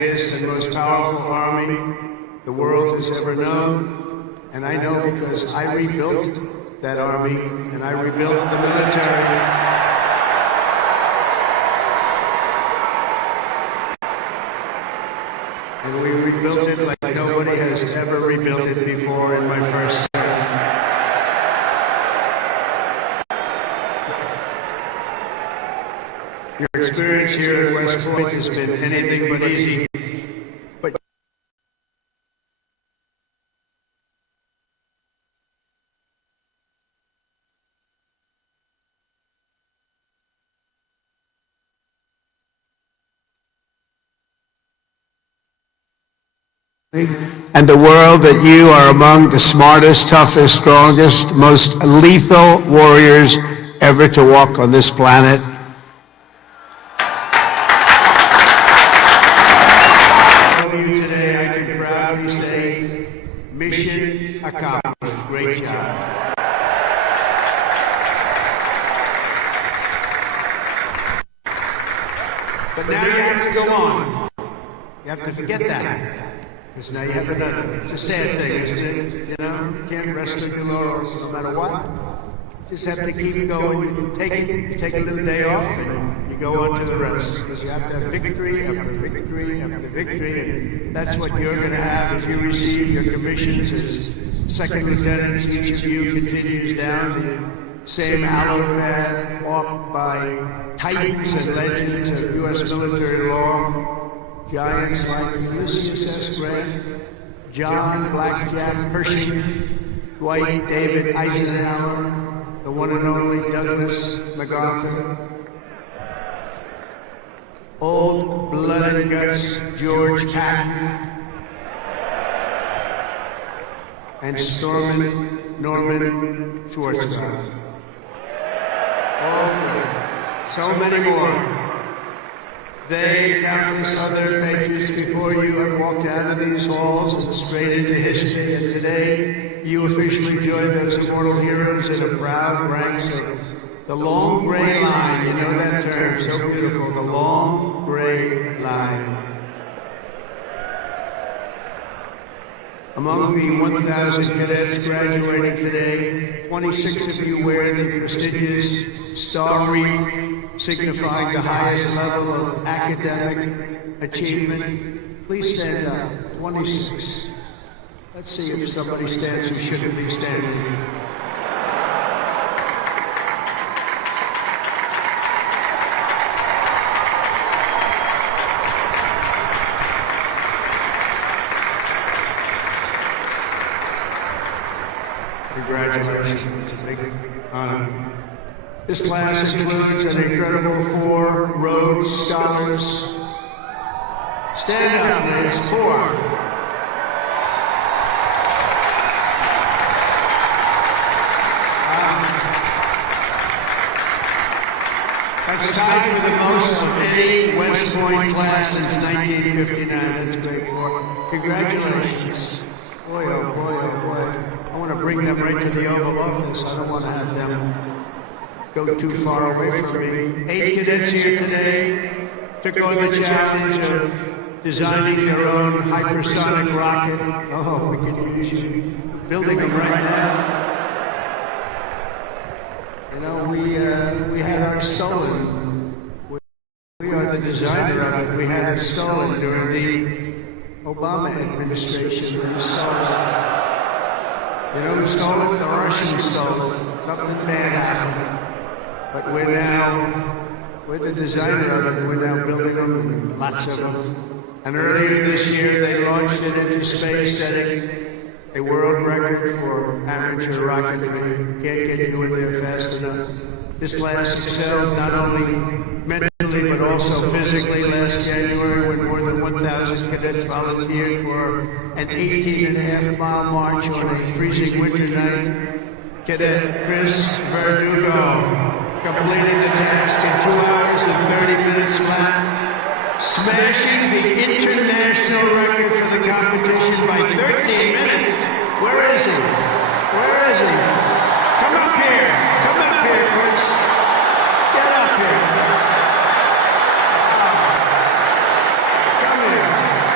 greatest and most powerful army the world has ever known. And I know because I rebuilt that army and I rebuilt the military. And we rebuilt it like nobody has ever rebuilt it before in my first term. Your experience here at West Point has been anything but easy. But and the world that you are among the smartest, toughest, strongest, most lethal warriors ever to walk on this planet. Today, I can proudly say, mission accomplished. Great job. But now you have to go on. You have to forget that. Because now you have another. It's a sad thing, isn't it? You know, you can't rest on your laurels no matter what. You just have to keep going. You take it, you take a little day off, and you go on to the rest. Because you have to have victory after victory after victory, and that's what you're going to have as you receive your commissions as second lieutenants. Each of you continues down the same hallowed path walked by titans and legends of U.S. military law. Giants like Ulysses S. Grant, John Blackjack Pershing, Dwight David Eisenhower, the one and only Douglas MacArthur, old blood and guts George Patton, and Norman Schwarzkopf. Oh, so many more. They, countless other patriots before you, have walked out of these halls and straight into history, and today you officially join those immortal heroes in a proud ranks of the long gray line. You know that term, so beautiful, the long gray line. Among the 1,000 cadets graduating today, 26 of you wear the prestigious Star Wreath, signifying the highest level of academic achievement. Please stand up. 26. Let's see if somebody stands who shouldn't be standing. Congratulations. It's a big honor. This class includes an incredible 4 Rhodes Scholars. Stand up, please. 4. That's tied for the most of any West Point class since 1959. That's great. 4. Congratulations. Boy, oh boy, oh boy. I want to bring them right to the Oval Office. I don't want to have them go too far away from me. 8 cadets here today took on the challenge of designing their own hypersonic rocket. Oh, we can use you. Building them right now. You know, we had ours stolen. We are the designer of it. We had it stolen during the Obama administration. They stole it. You know who stole it? The Russians stole it. Something bad happened. But we're the designer of it. We're now building them, lots of them. And earlier this year, they launched it into space, setting a world record for amateur rocketry. Can't get you in there fast enough. This class excelled not only mentally, but also physically last January when more than 1,000 cadets volunteered for an 18.5-mile march on a freezing winter night. Cadet Chris Verdugo completing the task in 2 hours and 30 minutes flat, smashing the international record for the competition by 13 minutes. Where is he? Where is he? Come up here. Come up here, Chris. Get up here. Come here.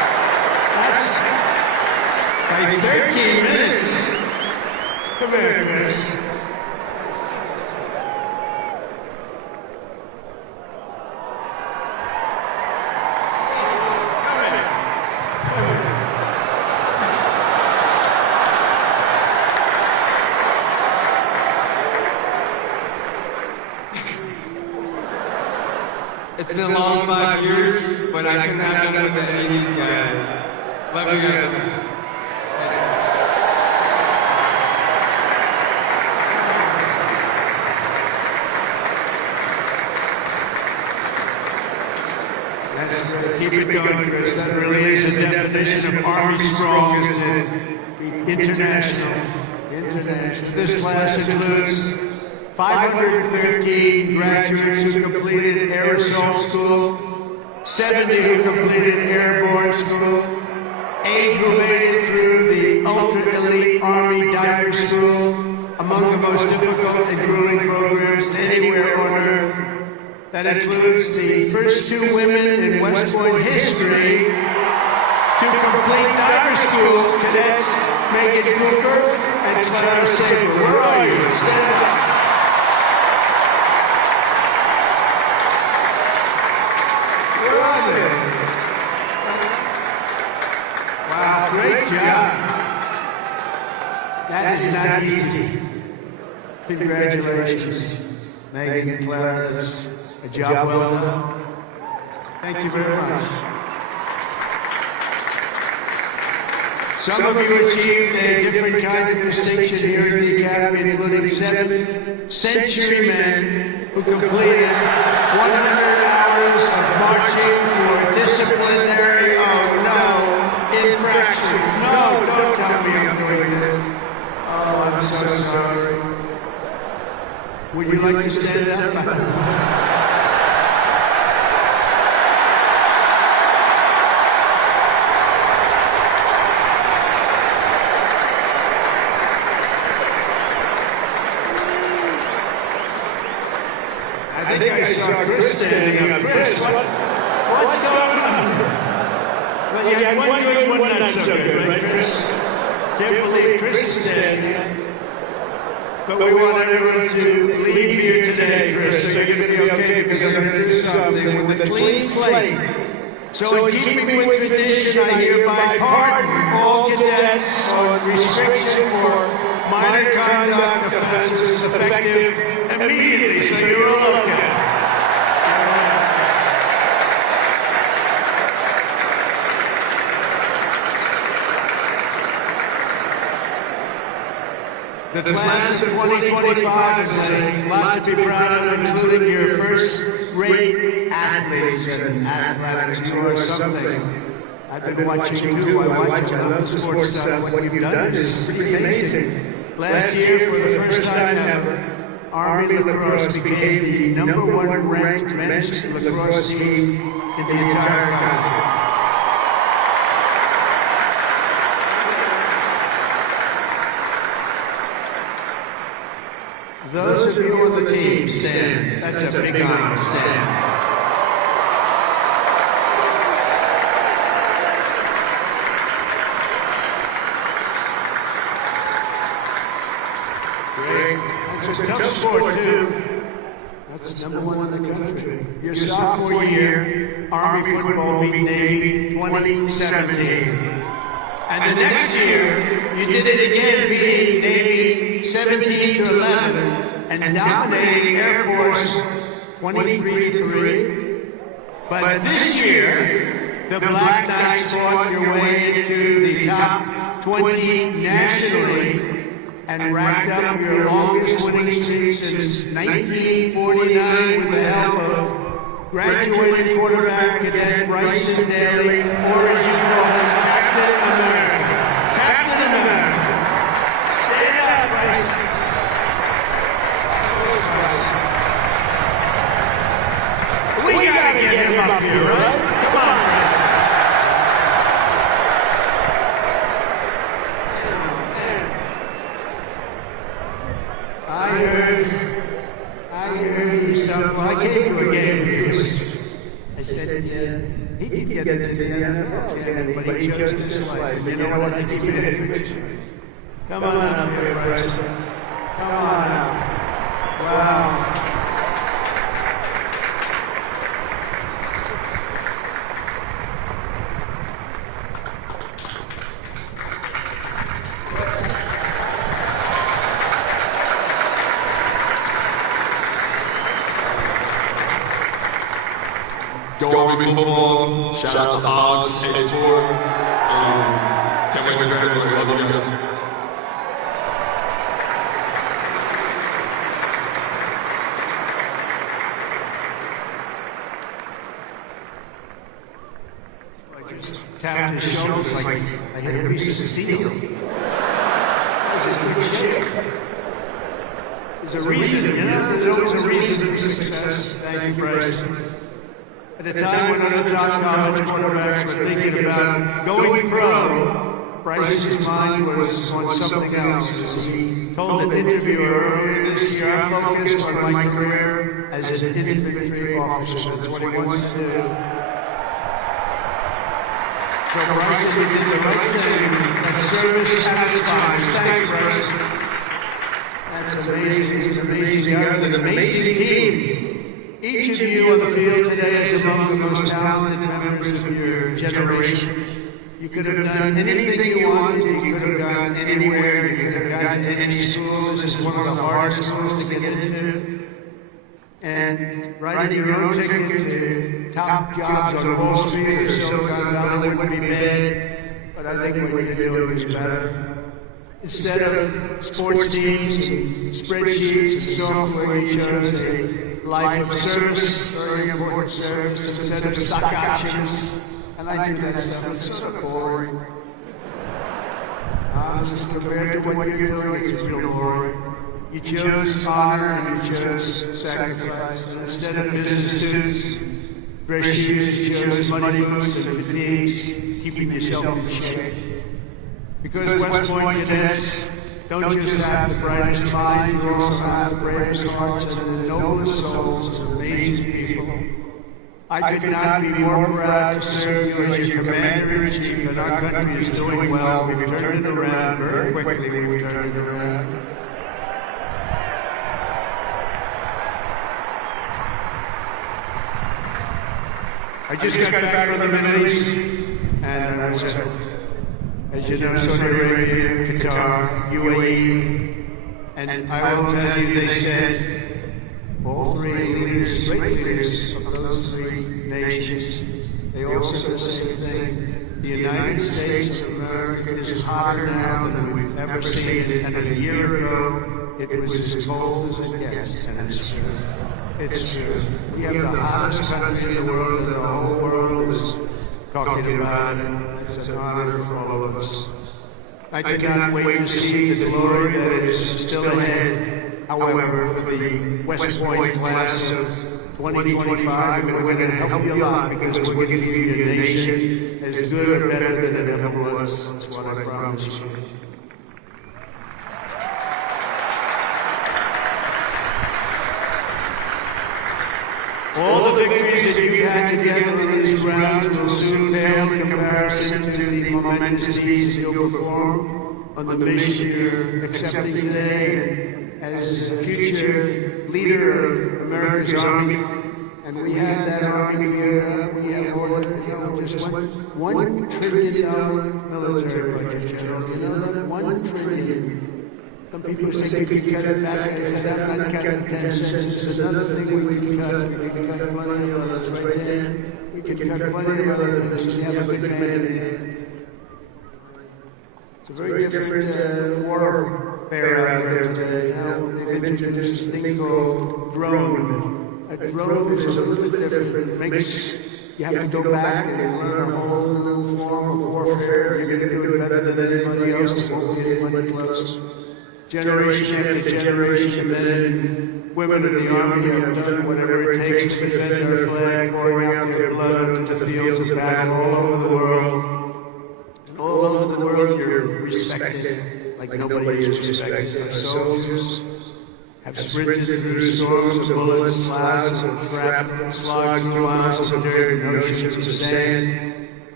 13 minutes. Come here, Chris. It's been a long 5 years, but I could not have done it with any of these guys. Love you guys. That's great. Keep it going, Chris. That really is a definition of Army strong, isn't it? International. International. This class includes 513 graduates who completed Air Assault School, 70 who completed Airborne School, 8 who made it through the ultra-elite Army Diver School, among the most difficult and grueling programs anywhere on Earth. That includes the first 2 women in West Point history to complete diver school, cadets Megan Cooper and Clara Saber. Where are you? Stand up. Where are they? Wow, great job. That is not easy. Congratulations, Megan and Clara. That's a job well done. Thank you very much. Some of you achieved a different kind of distinction here at the Academy, including 7 century men who completed 100 hours of marching for disciplinary, infraction. No, don't tell me I'm doing this. Oh, I'm so sorry. Would you like to stand up? I think I saw Chris standing up. Chris, what's going on? Well, you had one good, one not so good, right, Chris? Can't believe Chris is standing. But we want everyone to leave here today, Chris, so you're going to be okay, because I'm going to do something with a clean slate. So in keeping with tradition, I hereby pardon all cadets on restriction for minor conduct offenses effective immediately, so you're all okay. The class of 2025 is a lot to be proud of, including your first-rate athletes and athletics. You are something. I've been watching too. I love the sports stuff. What you've done is pretty amazing. Last year, for the first time ever, Army lacrosse became the #1 ranked men's lacrosse team in the entire country. Those of you on the team, stand. That's a big honor. Stand. Great. It's a tough sport, too. That's #1 in the country. Your sophomore year, Army football beat Navy 2017. And the next year, you did it again, beating Navy 17-11 and dominating Air Force 23-3. But this year, the Black Knights fought your way into the top 20 nationally and racked up your longest winning streak since 1949 with the help of graduating quarterback cadet Bryson Daly, or as you call him, Captain America. Captain America. Stand up, Bryson. We gotta get him up here, right? Come on, Bryson. I heard he's I came to a game with you. I said, yeah, he can get into the NFL. but he chose this life. You know what? I think he made a good choice. Come on up here, Bryson. Come on up. Wow. Go Army football, shout out the Hogs, H4. Can't wait to graduate, love you guys. I just tapped his shoulders like I hit a piece of steel. That's in good shape. There's a reason, you know? There's always a reason for success. Thank you, Bryson. At a time when other top college quarterbacks were thinking about going pro, Bryson's mind was on something else. As he told an interviewer earlier this year, I'm focused on my career as an infantry officer. That's what he wants to do. So Bryson, you did the right thing. That service satisfies. Thanks, Bryson. That's amazing. He's an amazing guy with an amazing team. Each of you on the field today is among the most talented members of your generation. You could have done anything you wanted. You could have gone anywhere. You could have gone to any school. This is one of the hardest schools to get into. And writing your own ticket to top jobs on Wall Street or Silicon Valley wouldn't be bad, but I think what you're doing is better. Instead of sports teams and spreadsheets and software, you chose a life of service, very important service, instead of stock options. And I do that stuff, it's sort of boring. Honestly, compared to what you're doing, it's real boring. You chose honor and you chose sacrifice. And instead of business suits, dress shoes, you chose money boots and fatigues, keeping yourself in shape. Because West Point cadets don't just have the brightest minds, you also have the bravest hearts and the noblest souls of amazing people. I could not be more proud to serve you as your commander-in-chief, and our country is doing well. We've turned it around very quickly. We've turned it around. I just got back from the Middle East, and I was as you know, Saudi Arabia, Qatar, UAE, and I will tell you, they said, all three leaders, great leaders of those three nations, they all said the same thing. The United States of America is hotter now than we've ever seen it, and a year ago, it was as cold as it gets, and it's true. It's true. We have the hottest country in the world, and the whole world is talking about it. It's an honor for all of us. I cannot wait to see the glory that is still ahead. However, for the West Point class of 2025, we're going to help you a lot because we're going to give you a nation as good or better than it ever was. That's what I promise you. All the victories that you've had together on these grounds will soon pale in comparison to the momentous deeds you'll perform on the mission you're accepting today as a future leader of America's Army. And we have that Army geared up. We have more than, just $1 trillion military budget, General. You know that? $1 trillion. Some people say you can cut it back. I said, I'm not cutting 10 cents. It's another thing we can cut. We can cut plenty of others, right there. We can cut plenty of other things. We have a good man in here. It's a very different warfare out there today. Now they've introduced a thing called drone. A drone is a little bit different. It makes you have to go back and learn a whole new form of warfare. You're going to do it better than anybody else. There won't be anybody close. Generation after generation of men and women in the Army have done whatever it takes to defend our flag, pouring out their blood into the fields of battle all over the world. And all over the world you're respected like nobody is respected. Our soldiers have sprinted through storms of bullets, clouds of shrapnel, slogged through miles of dirt and oceans of sand.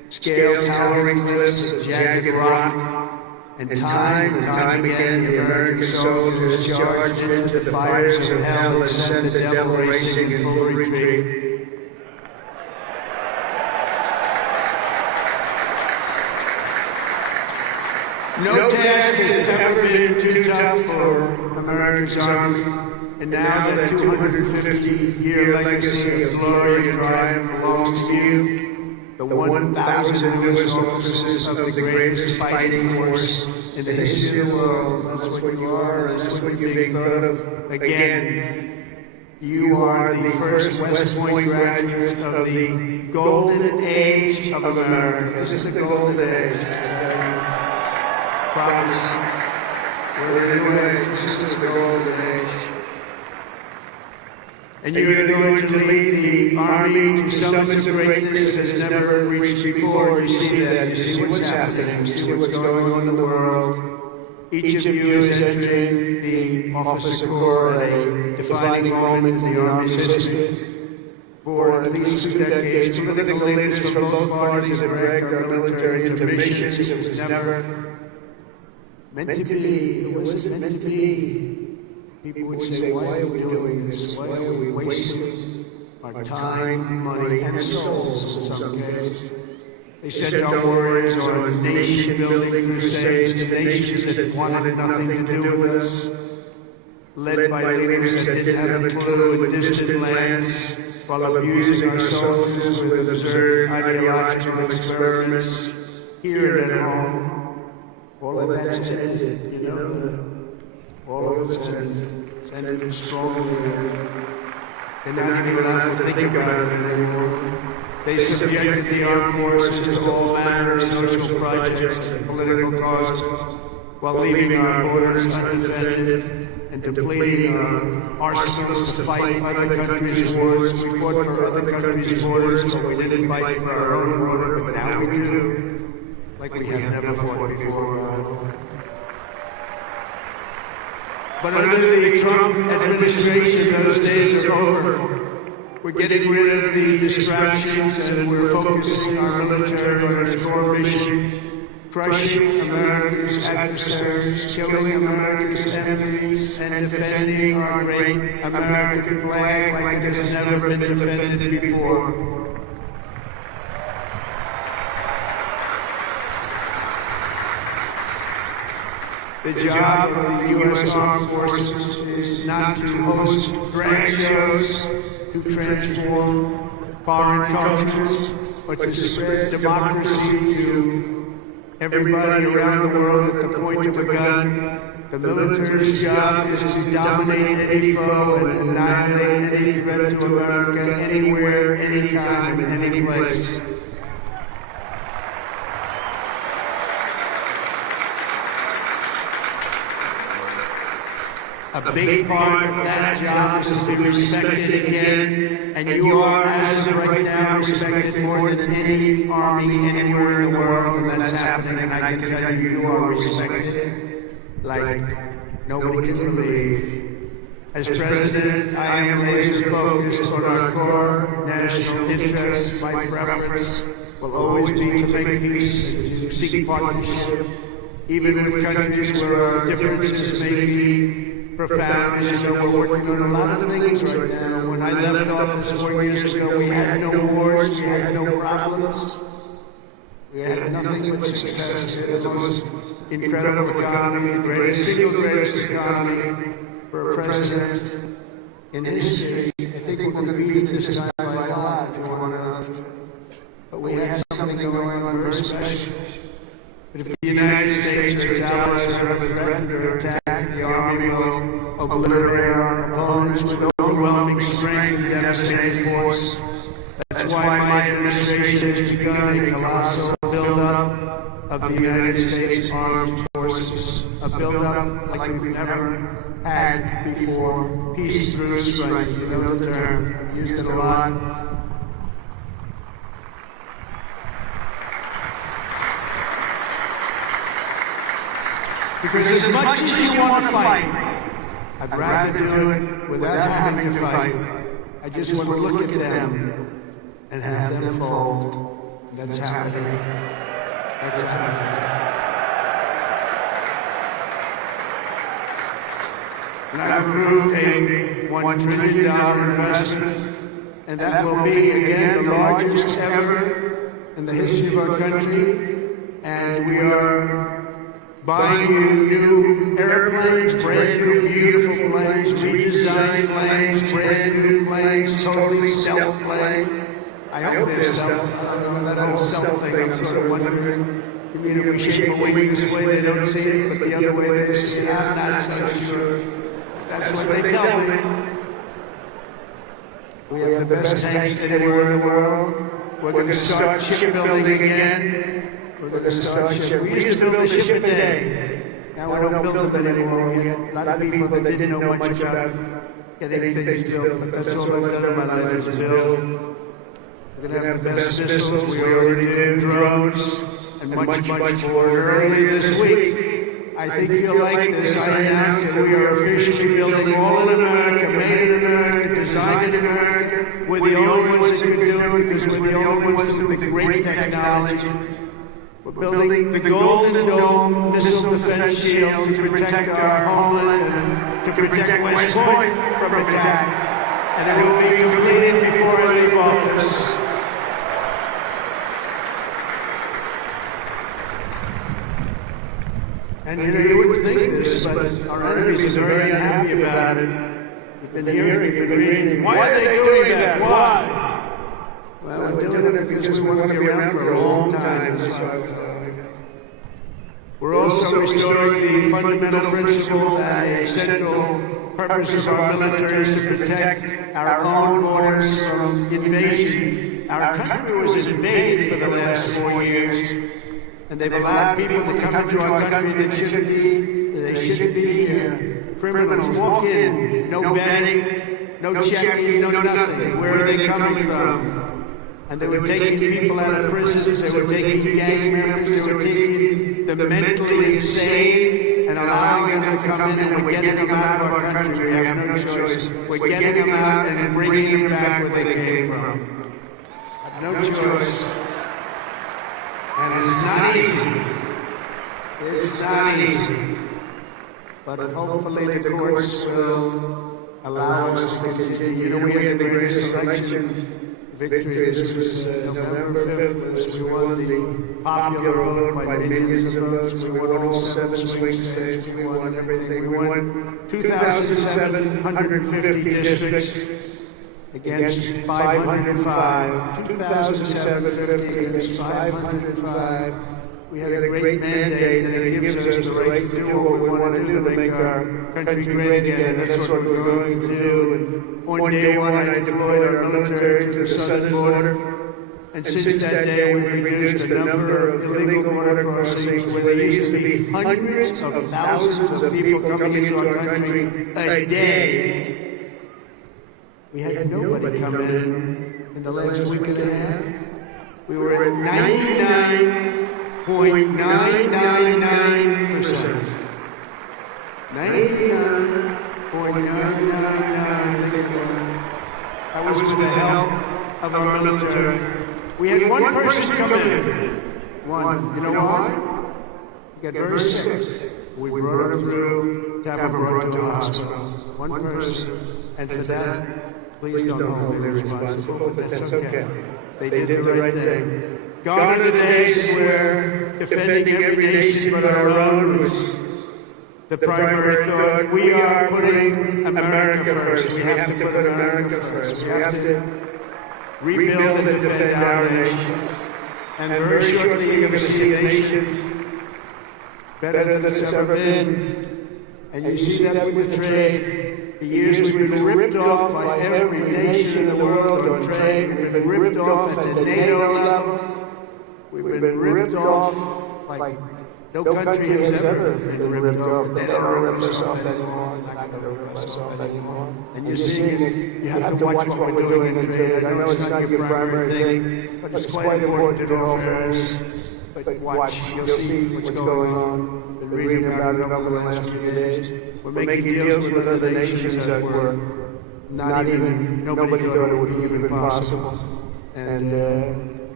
scale towering cliffs of jagged rock, and time again the American soldier has charged into the fires of hell and sent the devil racing in full retreat. No task has ever been too tough for America's Army, and now that 250-year legacy of glory and triumph belongs to you, the 1,000 newest officers of the greatest fighting force in the history of the world. That's what you are, that's what you're being thought of. Again, you are the first West Point graduates of the golden age of America. This is the golden age. Promise. We're in a new age. This is the golden age. And you're going to lead the Army to summits of greatness that has never reached before. You see that. You see what's happening. You see what's going on in the world. Each of you is entering the officer corps at a defining moment in the Army's history. For at least 2 decades, political leaders from both parties have dragged our military into missions it was never meant to be. It wasn't meant to be. People would say, why are we doing this? Why are we wasting our time, money, and souls in some cases? They sent our warriors on nation-building crusades to nations that wanted nothing to do with us, led by leaders that didn't have a clue in distant lands, while abusing our soldiers with absurd ideological experiments here and at home. All of that's ended, you know. All of it's ended strongly. They're not even allowed to think about it anymore. They subjected the armed forces to all manner of social projects and political causes, while leaving our borders undefended and depleting our arsenals to fight other countries' wars. We fought for other countries' borders, but we didn't fight for our own border, but now we do, like we have never fought before. But under the Trump administration, those days are over. We're getting rid of the distractions and we're focusing our military on its core mission, crushing America's adversaries, killing America's enemies, and defending our great American flag like it has never been defended before. The job of the U.S. Armed Forces is not to host drag shows, to transform foreign cultures, but to spread democracy to everybody around the world at the point of a gun. The military's job is to dominate any foe and annihilate any threat to America anywhere, anytime, and any place. A big part of that job is to be respected again, and you are, as of right now, respected more than any army anywhere in the world, and that's happening, and I can tell you, you are respected like nobody can believe. As president, I am laser focused on our core national interests. My preference will always be to make peace and to seek partnership, even with countries where our differences may be profound. As you know, we're working on a lot of things right now. When I left office 4 years ago, we had no wars, we had no problems. We had nothing but success. We had the most incredible economy, the single greatest economy for a president in history. I think we're going to beat it this time by a lot, if you want to know. But we had something going on very special. But if the United States or its allies are ever threatened or attacked, the Army will obliterate our opponents with overwhelming strength and devastating force. That's why my administration has begun a colossal buildup of the United States Armed Forces, a buildup like we've never had before. Peace through strength, you know the term, I've used it a lot. Because as much as you want to fight, I'd rather do it without having to fight. I just want to look at them and have them fold. That's happening. That's happening. And I've approved a $1 trillion investment, and that will be, again, the largest ever in the history of our country. And we are buying you new airplanes, brand new beautiful planes, redesigned planes, brand new planes, totally stealth planes. I hope they're stealth. I don't know, that whole stealth thing, I'm sort of wondering. You know, we shape a wing this way, they don't see it, but the other way they see it. I'm not so sure. That's what they tell me. We have the best tanks anywhere in the world. We're going to start shipbuilding again. We're going to start ship. We used to build a ship a day. Now we don't build them anymore. We get a lot of people that didn't know much about getting things built, but that's all I've done in my life is build. We're going to have the best missiles. We already do drones and much more. Early this week, I think you'll like this. I announced that we are officially building all in America, made in America, designed in America. We're the only ones that can do it because we're the only ones with the great technology. We're building the Golden Dome missile defense shield to protect our homeland and to protect West Point from attack. And it will be completed before I leave office. And you know, you wouldn't think this, but our enemies are very unhappy about it. You've been hearing, you've been reading. Why are they doing that? Why? Well, we're doing it because we want to be around for a long time. We're also restoring the fundamental principle that a central purpose of our military is to protect our own borders from invasion. Our country was invaded for the last 4 years. And they've allowed people to come into our country that shouldn't be here. Criminals walk in, no vetting, no checking, no nothing. Where are they coming from? And they were taking people out of prisons, they were taking gang members, they were taking the mentally insane and allowing them to come in, and we're getting them out of our country. We have no choice. We're getting them out and bringing them back where they came from. No choice. And it's not easy. It's not easy. But hopefully the courts will allow us to continue. You know, we had the greatest election victory. This was November 5th. We won the popular vote by millions of votes. We won all 7 swing states. We won everything. We won 2,750 districts. Against 505, 2,750 against 505. We had a great mandate, and it gives us the right to do what we want to do to make our country great again, and that's what we're going to do. And on day one, I deployed our military to the southern border, and since that day, we've reduced the number of illegal border crossings where there used to be hundreds of thousands of people coming into our country a day. We had nobody come in the last week and a half. We were at 99.999%. 99.999. I was with the help of our military. We had one person come in. One. You know why? He got very sick. We brought him through, to have him brought to a hospital. One person. And for that, please don't hold me responsible, but that's okay. They did the right thing. Gone are the days where defending every nation but our own was the primary thought. We are putting America first. We have to put America first. We have to rebuild and defend our nation. And very shortly you're going to see a nation better than it's ever been. And you see that with the trade. For years we've been ripped off by every nation in the world on trade. We've been ripped off at the NATO level. We've been ripped off like no country has ever been ripped off. They don't rip us off anymore. They're not going to rip us off anymore. And you're seeing it. You have to watch what we're doing in trade. I know it's not your primary thing, but it's quite important in all fairness. But watch, you'll see what's going on. Been reading about it over the last few days. We're making deals with other nations that were nobody thought it would be even possible. And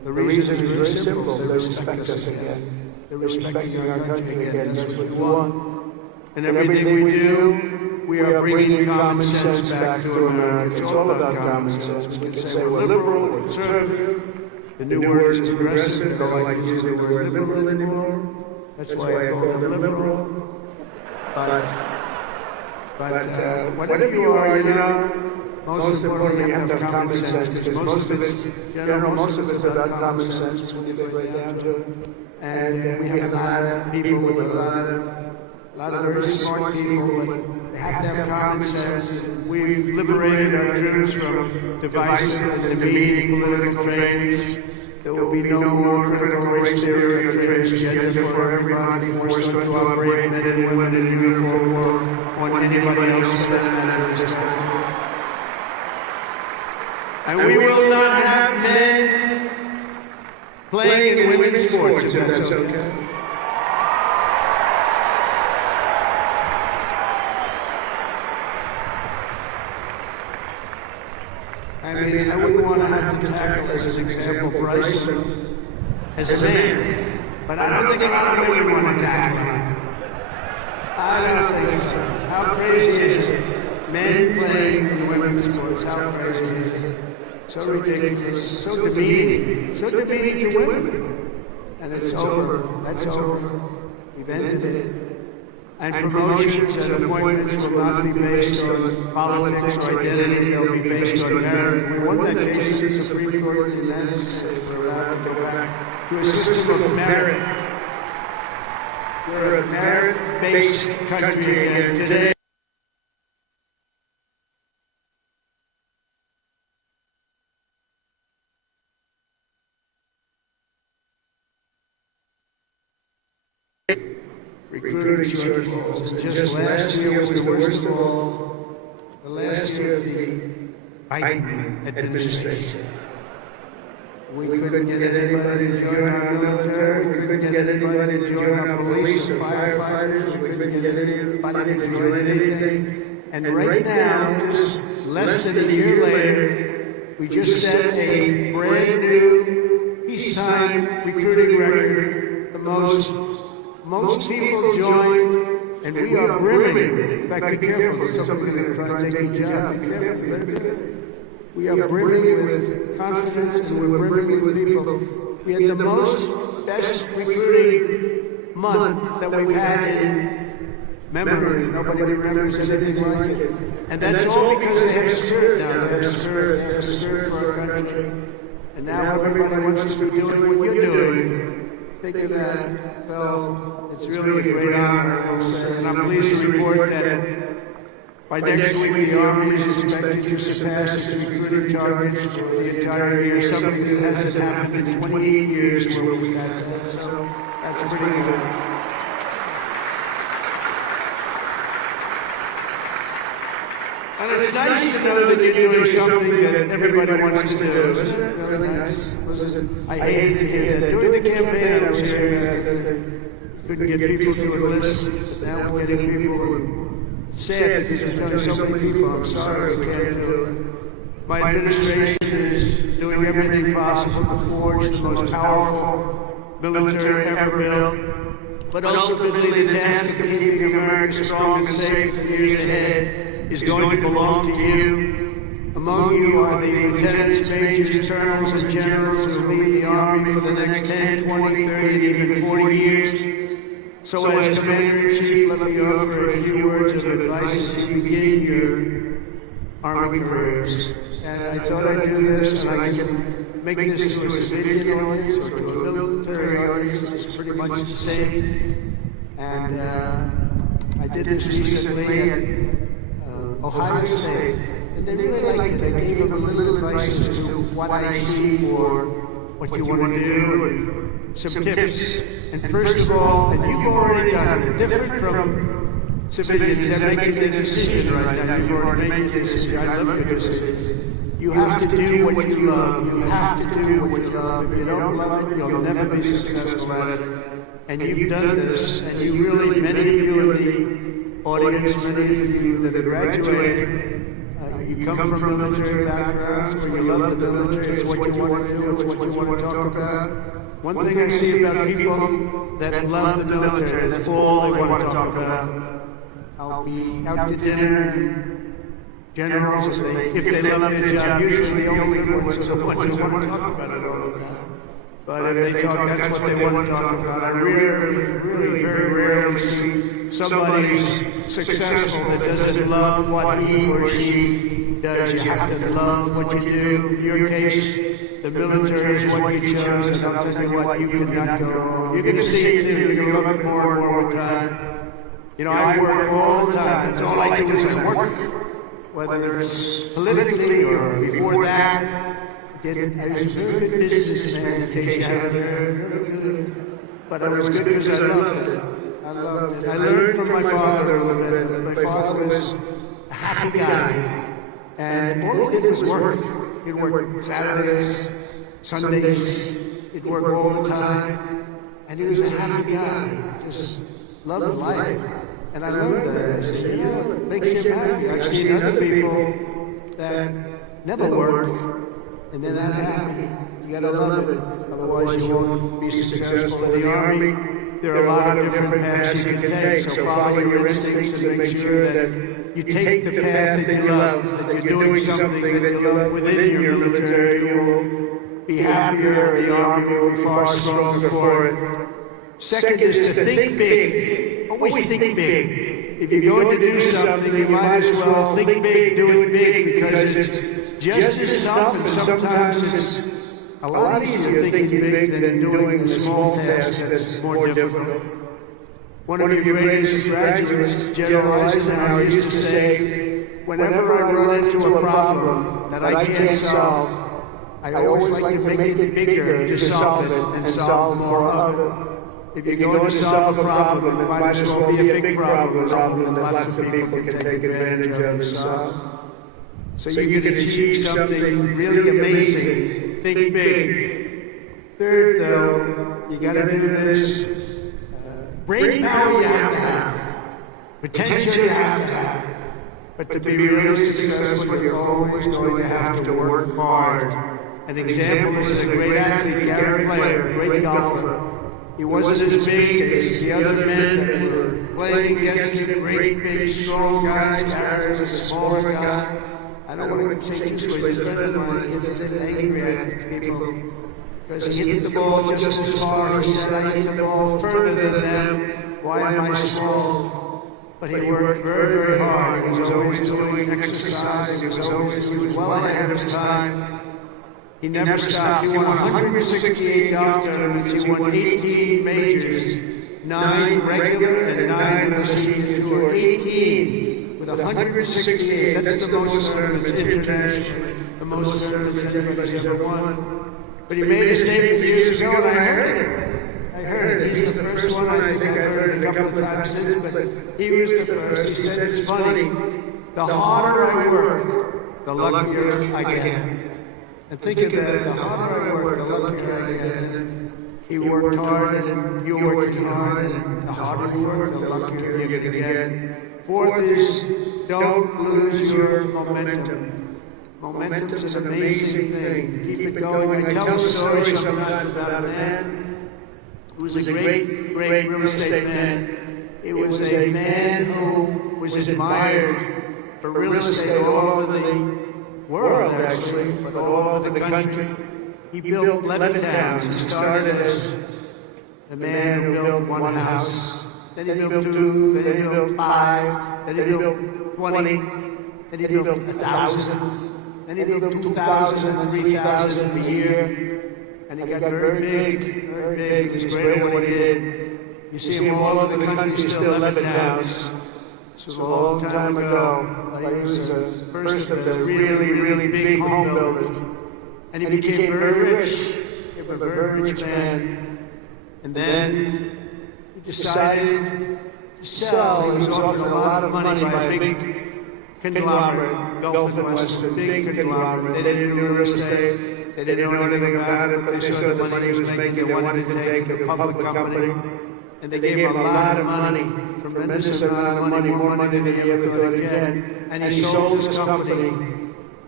The reason is very simple. They respect us again. They're respecting our country again. That's what we want. And everything we do, we are bringing common sense back to America. It's all about common sense. We can say we're liberal, we're conservative. The new word is progressive. They don't like using the word liberal anymore. That's why I call them liberal. But whatever you are, you know, most importantly, you have to have common sense, because most of it's about common sense when you get right down to it. And we have a lot of people with a lot of very smart people, but they have to have common sense. We've liberated our troops from divisive and demeaning political trainings. There will be no more critical race theory or transgender for everybody forced onto our brave men and women in uniform or on anybody else for that matter in this country. And we will not have men playing in women's sports, if that's okay. I mean, I wouldn't want to have to tackle, as an example, Bryson as a man, but I don't think a lot of women want to tackle him. I don't think so. How crazy is it? Men playing in women's sports, how crazy is it? So ridiculous, so demeaning to women. And it's over. That's over. We've ended it. And promotions and appointments will not be based on politics or identity. They'll be based on merit. We won that case in the Supreme Court of the United States. We're allowed to go back to a system of merit. We're a merit-based country again today. Recruiting shortfalls. And just last year was the worst of all. The last year of the Biden administration. We couldn't get anybody to join our military. We couldn't get anybody to join our police or firefighters. We couldn't get anybody to join anything. And right now, just less than a year later, we just set a brand new peacetime recruiting record. The most people joined, and we are brimming. In fact, be careful. There's somebody going to try to take your job. Be careful. You better be careful. We are brimming with confidence, and we're brimming with people. We had the best recruiting month that we've had in memory. Nobody remembers anything like it. And that's all because they have spirit now. They have spirit. They have spirit for our country. And now everybody wants to be doing what you're doing. Think of that. So it's really a great honor, I will say. And I'm pleased to report that by next week, the Army is expected to surpass its recruiting targets for the entire year, something that hasn't happened in 28 years where we've had that. So that's pretty good. And it's nice to know that you're doing something that everybody wants to do, isn't it? Really nice. Listen, I hated to hear that. During the campaign, I was hearing that couldn't get people to enlist. Now we're getting people. It's sad because we're telling so many people, I'm sorry, we can't do it. My administration is doing everything possible to forge the most powerful military ever built. But ultimately, the task of keeping America strong and safe for the years ahead is going to belong to you. Among you are the lieutenants, majors, colonels, and generals who lead the Army for the next 10, 20, 30, and even 40 years. So as Commander-in-Chief, let me offer a few words of advice as you begin your Army careers. And I thought I'd do this, and I can make this to a civilian audience or to a military audience. It's pretty much the same. And I did this recently at Ohio State, and they really liked it. I gave them a little advice as to what I see for what you want to do, and some tips. And first of all, and you've already done it, different from civilians that are making the decision right now. You've already made your decision. I love your decision. You have to do what you love. You have to do what you love. If you don't love it, you'll never be successful at it. And you've done this, and you really, many of you in the audience, many of you that have graduated, You come from military backgrounds where you love the military, it's what you want to do, it's what you want to talk about. One thing I see about people that love the military, that's all they want to talk about. I'll be out to dinner. Generals, if they love their job, usually the only good ones are the ones who want to talk about it all the time. But if they talk, that's what they want to talk about. I really, very rarely see somebody who's successful that doesn't love what he or she does. You have to love what you do. In your case, the military is what you chose, and I'll tell you what, you cannot go wrong. You're going to see it too. You're going to love it more and more with time. You know, I work all the time. That's all I do is I work. Whether it's politically or before that, I was a very good businessman, in case you haven't heard, really good. But I was good because I loved it. I loved it. I learned from my father a little bit. My father was a happy guy, and all he did was work. He'd work Saturdays, Sundays, he'd work all the time, and he was a happy guy, just loved life. And I learned that. I said, you know, it makes you happy. I've seen other people that never work, and they're not happy. You gotta love it, otherwise you won't be successful in the Army. There are a lot of different paths you can take, so follow your instincts and make sure that you take the path that you love, that you're doing something that you love within your military. You will be happier, the Army will be far stronger for it. Second is to think big. Always think big. If you're going to do something, you might as well think big, do it big, because it's just as tough, and sometimes it's a lot easier thinking big than doing a small task that's more difficult. One of your greatest graduates, General Eisenhower, used to say, whenever I run into a problem that I can't solve, I always like to make it bigger to solve it and solve more of it. If you're going to solve a problem, it might as well be a big problem that lots of people can take advantage of and solve. So you can achieve something really amazing. Think big. Third, though, you got to do this. Brain power you have to have. Potential you have to have. But to be really successful, you're always going to have to work hard. An example is a great athlete, Gary Player, great golfer. He wasn't as big as the other men that were playing against him, great, big, strong guys. Gary was a smaller guy. I don't want to say too sweet. A friend of mine gets a bit angry at people because he hits the ball just as far. He said, I hit the ball further than them. Why am I small? But he worked very, very hard. He was always doing exercise. He was well ahead of his time. He never stopped. He won 168 golf tournaments. He won 18 majors, 9 regular and 9 in the senior tour. 18 with 168. That's the most tournaments internationally, the most tournaments anybody's ever won. But he made a statement years ago, and I heard it. I heard it. He's the first one. I think I've heard it a couple of times since, but he was the first. He said, it's funny. The harder I work, the luckier I get. And think of that, the harder I work, the luckier I get. And he worked hard, and you worked hard, and the harder you work, the luckier you're going to get. Fourth is, don't lose your momentum. Momentum is an amazing thing. Keep it going. I tell a story sometimes about a man who was a great, great real estate man. It was a man who was admired for real estate all over the world, actually, but all over the country. He built 11 towns. He started as a man who built one house, then he built 2, then he built 5, then he built 20, then he built 1,000, then he built 2,000 and 3,000 a year, and he got very big, very big. He was great at what he did. You see him all over the country, still 11 towns. This was a long time ago. He was the first of the really, really big home builders. And he became very rich. He was a very rich man. And then he decided to sell. He was offered a lot of money by a big conglomerate, Gulf and Western, big conglomerate. They didn't do real estate. They didn't know anything about it, but they saw the money he was making. They wanted to take a public company. And they gave him a lot of money, tremendous amount of money, more money than he ever thought he'd get. And he sold his company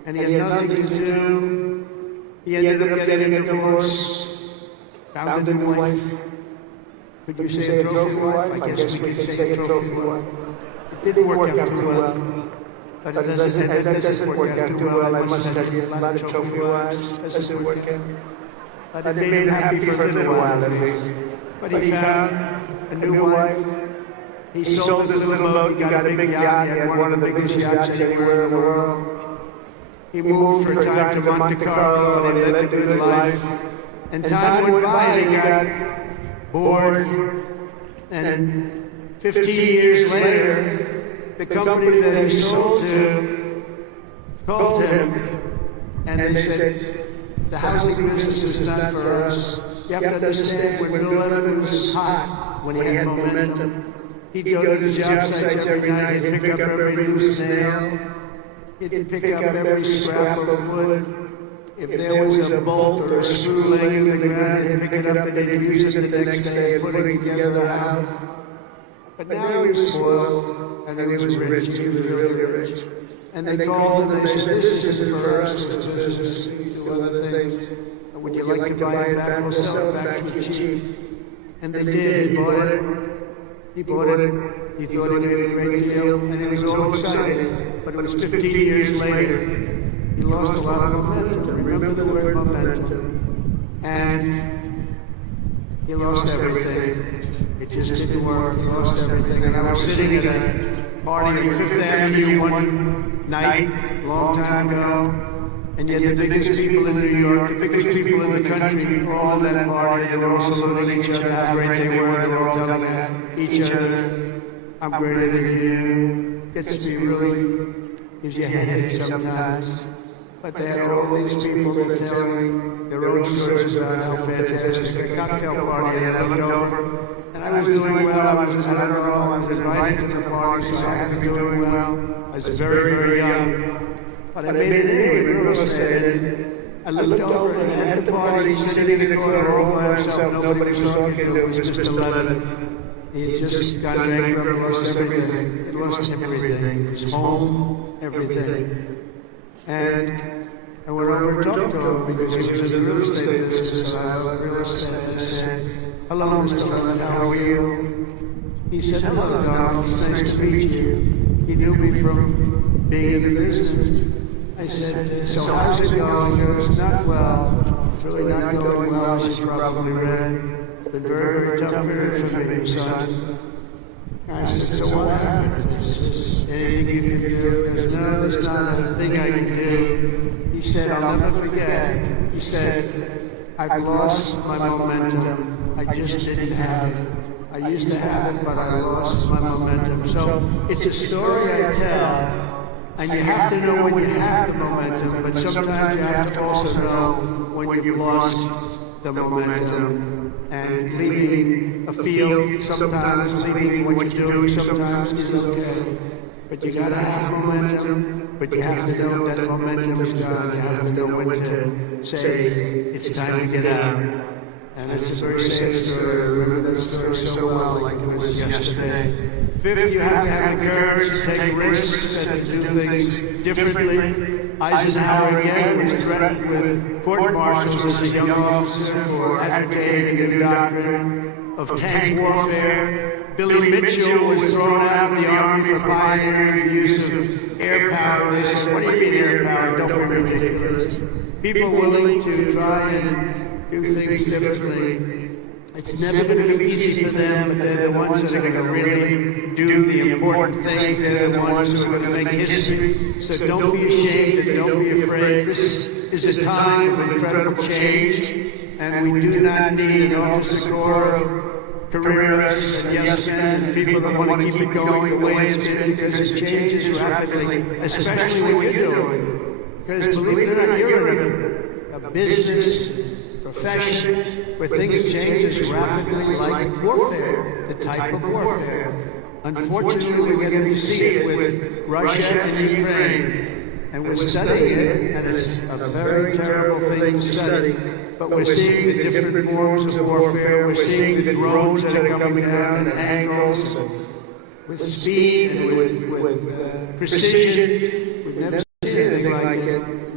and he had nothing to do. He ended up getting a divorce, found a new wife. Could you say a trophy wife? I guess we could say a trophy wife. It didn't work out too well. But it doesn't work out too well. I must have a lot of trophy wives. It doesn't work out. But it made him happy for a little while at least. But he found a new wife. He sold his little boat. He got a big yacht. He had one of the biggest yachts anywhere in the world. He moved for a time to Monte Carlo and he led the good life. And time went by and he got bored. And 15 years later, the company that he sold to called him and they said, the housing business is not for us. You have to understand, when Bill Leonard was hot, when he had momentum, he'd go to the job sites every night, he'd pick up every loose nail, he'd pick up every scrap of wood. If there was a bolt or a screw laying in the ground, he'd pick it up and he'd use it the next day, putting together the house. But now he was spoiled, and he was rich, he was really rich. And they called and they said, this isn't for us, this business, we do other things. And would you like to buy it back? We'll sell it back to you cheap. And they did, he bought it. He bought it, he thought he made a great deal, and he was all excited. But it was 15 years later, he lost a lot of momentum. Remember the word momentum. And he lost everything. It just didn't work. He lost everything. And I was sitting at a party on Fifth Avenue one night, long time ago, and yet the biggest people in New York, the biggest people in the country were all at that party. They were all saluting each other, how great they were. They were all telling each other, I'm greater than you. Gets me really, gives you a headache sometimes. But they had all these people that were telling their own stories about how fantastic a cocktail party, and I looked over. And I was doing well. I was invited to the party, so I had to be doing well. I was very, very young. But I made it in real estate. And I looked over and at the party, sitting in the corner all by himself. Nobody was talking to him. It was Mr. Leonard. He had just gone bankrupt, lost everything. He lost everything. His home, everything. And I went over and talked to him because he was in the real estate business. And I love real estate. And I said, hello, Mr. Leonard, how are you? He said, hello, Donald, it's nice to meet you. He knew me from being in the business. I said, so how's it going? He goes, not well. It's really not going well, as you probably read. It's been very, very tough period for me, son. I said, so what happened? Is this anything you can do? He goes, no, there's not a thing I can do. He said, I'll never forget. He said, I've lost my momentum. I just didn't have it. I used to have it, but I lost my momentum. So it's a story I tell. And you have to know when you have the momentum, but sometimes you have to also know when you've lost the momentum. And leaving a field, sometimes leaving what you're doing, sometimes is okay. But you gotta have momentum, but you have to know that momentum is gone. You have to know when to say, it's time to get out. And it's a very sad story. I remember that story so well, like it was yesterday. Fifth, you have to have the courage to take risks and to do things differently. Eisenhower again was threatened with court-martials as a young officer for advocating a new doctrine of tank warfare. Billy Mitchell was thrown out of the Army for pioneering the use of air power. They said, what do you mean air power? Don't be ridiculous. People willing to try and do things differently. It's never going to be easy for them, but they're the ones that are going to really do the important things. They're the ones who are going to make history. So don't be ashamed and don't be afraid. This is a time of incredible change, and we do not need an officer corps of careerists and yes men and people that want to keep it going the way it's been, because it changes rapidly, especially what you're doing. Because believe it or not, you're in a business profession where things change as rapidly like warfare, the type of warfare. Unfortunately, we're getting to see it with Russia and Ukraine, and we're studying it, and it's a very terrible thing to study. But we're seeing the different forms of warfare. We're seeing the drones that are coming down at angles, with speed and with precision. We've never seen anything like it.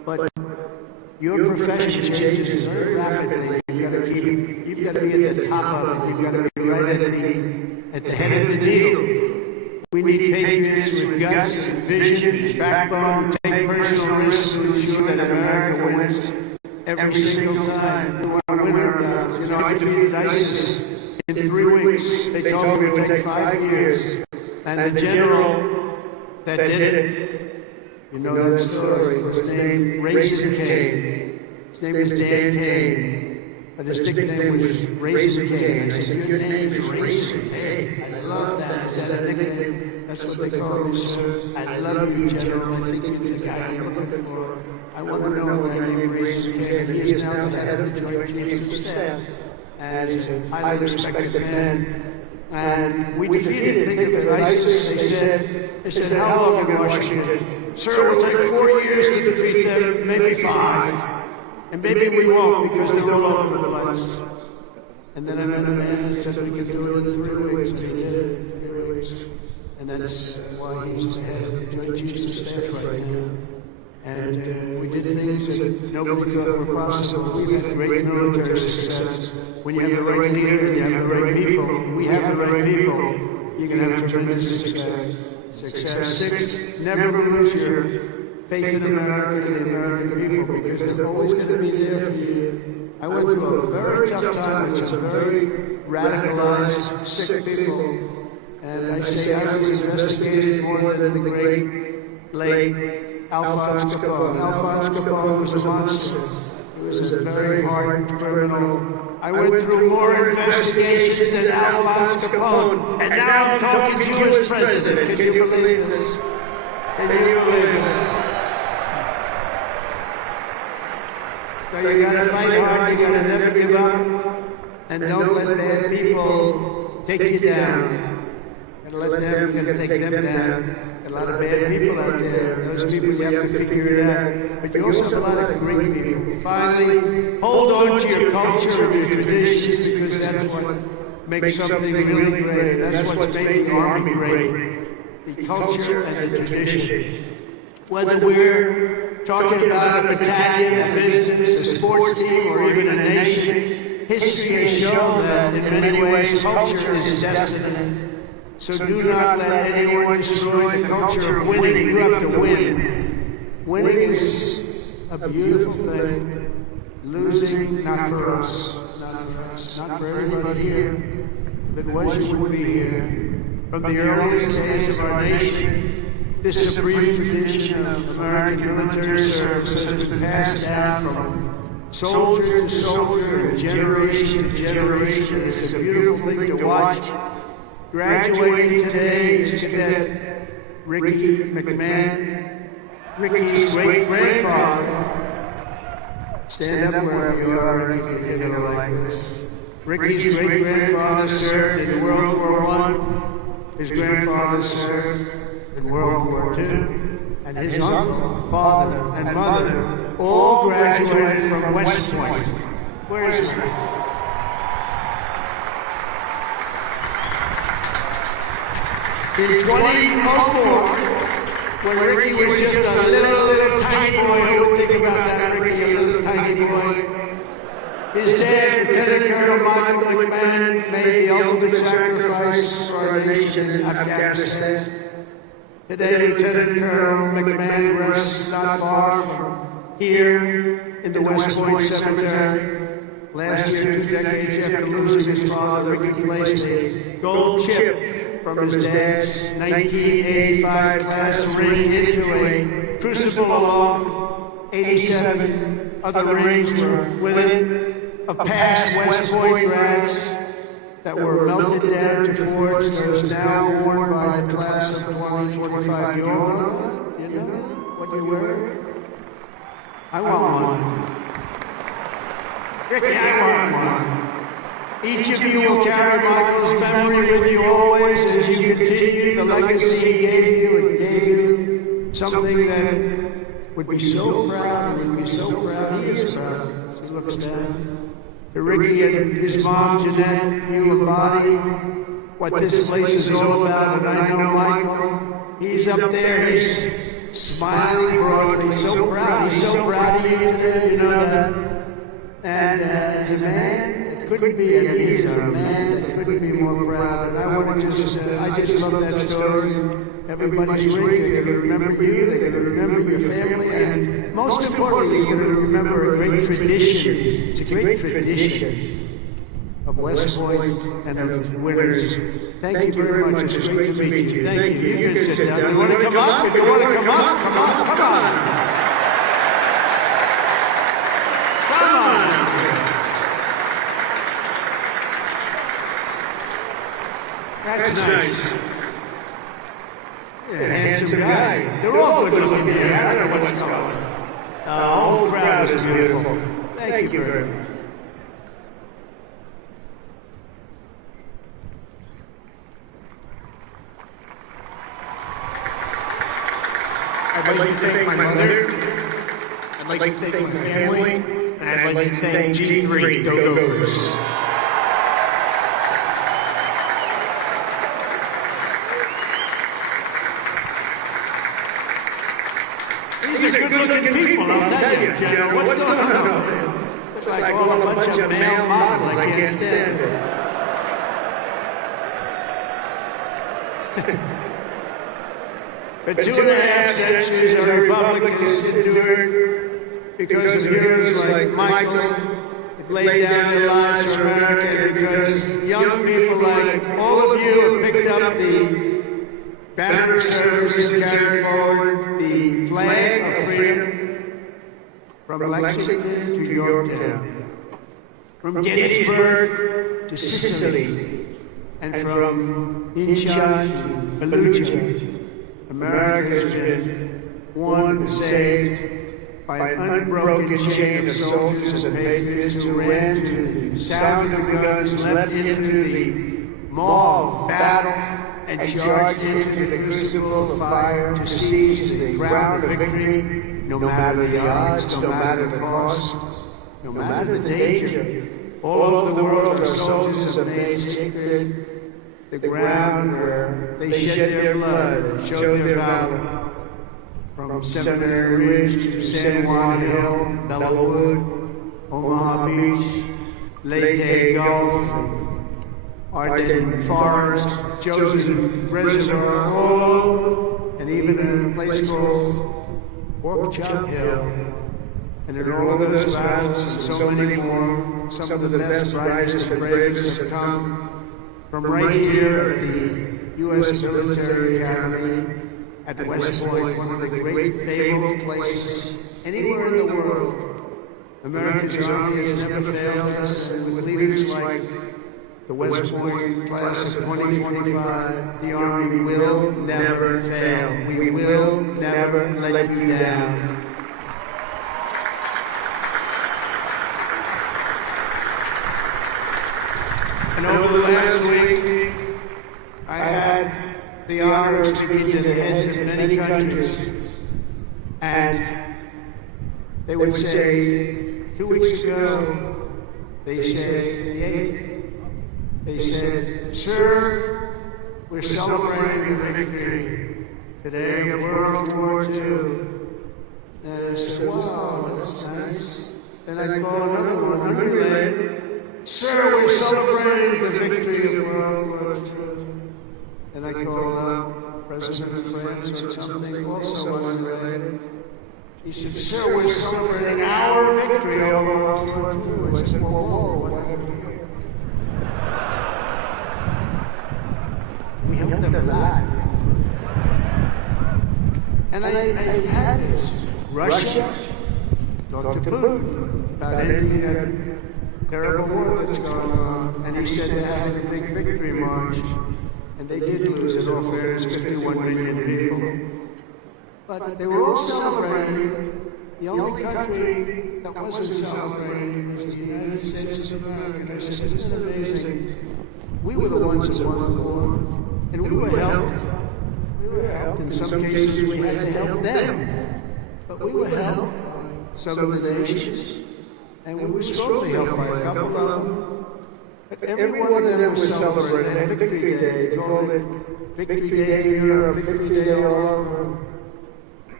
but your profession changes very rapidly. You've got to be at the top of it. You've got to be right at the head of the deal. We need patriots with guts and vision and backbone who take personal risks to ensure that America wins every single time. We want to win our battles. You know, I defeated ISIS in 3 weeks. They told me it would take 5 years. And the general that did it, you know that story, was named Raisin Cane. His name is Dan Cane, but his nickname was Raisin Cane. I said, your name is Raisin Cane. I love that. Is that a nickname? That's what they call me, sir. I love you, General. I think you're the guy I'm looking for. I want to know that I named Raisin Cane. He is now the head of the Joint Chiefs of Staff, and he's a highly respected man. And we defeated, think of it, ISIS. They said, how long in Washington? Sir, it will take 4 years to defeat them, maybe 5. And maybe we won't because they're all over the place. And then I met a man that said we could do it in 3 weeks, and he did it in 3 weeks. And that's why he's the head of the Joint Chiefs of Staff right now. And we did things that nobody thought were possible. We've had great military success. When you have the right leader and you have the right people, we have the right people, you can have tremendous success. 6, never lose your faith in America and the American people, because they're always going to be there for you. I went through a very tough time with some very radicalized, sick people. And I say I was investigated more than the great late Alphonse Capone. Alphonse Capone was a monster. He was a very hardened criminal. I went through more investigations than Alphonse Capone, and now I'm talking to you as president. Can you believe this? Can you believe it? So you gotta fight hard, you gotta never give up, and don't let bad people take you down. You gotta take them down. A lot of bad people out there. Those people, you have to figure it out. But you also have a lot of great people. Finally, hold on to your culture and your traditions, because that's what makes something really great. And that's what's made the Army great. The culture and the tradition. Whether we're talking about a battalion, a business, a sports team, or even a nation, history has shown that in many ways culture is destiny. So do not let anyone destroy the culture of winning. You have to win. Winning is a beautiful thing. Losing, not for us. Not for us. Not for everybody here. If it was, you wouldn't be here. From the earliest days of our nation, this supreme tradition of American military service has been passed down from soldier to soldier and generation to generation. It's a beautiful thing to watch. Graduating today is Cadet Ricky McMahon, Ricky's great-grandfather. Stand up wherever you are, Ricky, you know, like this. Ricky's great-grandfather served in World War I. His grandfather served in World War II. And his uncle, father, and mother all graduated from West Point. Where's Ricky? In 2004, when Ricky was just a little tiny boy, who would think about that, Ricky, a little tiny boy, his dad, Lieutenant Colonel Michael McMahon, made the ultimate sacrifice for our nation in Afghanistan. Today, Lieutenant Colonel McMahon rests not far from here in the West Point Cemetery. Last year, 2 decades after losing his father, Ricky placed a gold chip from his dad's 1985 class ring into a crucible along 87 other rings were with it of past West Point grads that were melted down to forge those now worn by the class of 2025. You all know that? You know what you wear? I want one. Ricky, I want one. Each of you will carry Michael's memory with you always as you continue the legacy he gave you, and gave you something that would be so proud. He would be so proud. He is proud. As he looks down. To Ricky and his mom, Jeanette, you embody what this place is all about. And I know Michael, he's up there. smiling broadly, so proud. He's so proud of you today, you know that. And as a man that couldn't be, and he is a man that couldn't be more proud. And I want to I just love that story. Everybody's reading, they're going to remember you, they're going to remember your family, and most importantly, you're going to remember a great tradition. It's a great tradition of West Point and of winners. Thank you very much. It's great to meet you. Thank you. You can sit down. You want to come up? If you want to come up, come on, come on. Come on. That's nice. Yeah, handsome guy. They're all good looking here. I don't know what's going on. The whole crowd is beautiful. Thank you very much. I'd like to thank my mother, I'd like to thank my family, and I'd like to thank G3, Go Gophers. These are good-looking people, I'll tell you, General. What's going on? Looks like all a bunch of male models. I can't stand it. For 2.5 centuries, our republic has endured because of heroes like Michael have laid down their lives for America, and because young people like all of you have picked up the banner of service and carried forward the flag of freedom from Lexington to Yorktown, from Gettysburg to Sicily, and from Incheon to Fallujah. America has been won and saved by an unbroken chain of soldiers and patriots who ran to the sound of the guns, leapt into the maw of battle, and charged into the crucible of fire to seize the crown of victory, no matter the odds, no matter the cost, no matter the danger. All over the world, our soldiers have made sacred the ground where they shed their blood, showed their valor. From Seminary Ridge to San Juan Hill, Bellawood, Omaha Beach, Leyte Gulf, Ardennes Forest, Chosen Reservoir, all over, and even in a place called Orchard Hill. And in all of those battles and so many more, some of the best, brightest, and bravest have come from right here at the U.S. Military Academy at West Point, one of the great fabled places anywhere in the world. America's Army has never failed us, and with leaders like the West Point class of 2025, the Army will never fail. We will never let you down. And over the last week, I had the honor of speaking to the heads of many countries, and they would say, 2 weeks ago, they said, sir, we're celebrating the victory today of World War II. And I said, wow, that's nice. Then I called another one, unrelated. Sir, we're celebrating the victory of World War II. And I called out President of France or something, also unrelated. He said, sir, we're celebrating our victory over World War II. I said, whoa, what happened here? We helped them alive. And I had this. Russia talked to Putin about ending that terrible war that's going on. And he said they had a big victory march. And they did lose, in all fairness, 51 million people. But they were all celebrating. The only country that wasn't celebrating was the United States of America. And I said, isn't it amazing? We were the ones that won the war. And we were helped. We were helped. In some cases, we had to help them. But we were helped by some of the nations. And we were strongly helped by a couple of them. But every one of them was celebrating. And Victory Day, they called it Victory Day here, Victory Day all over.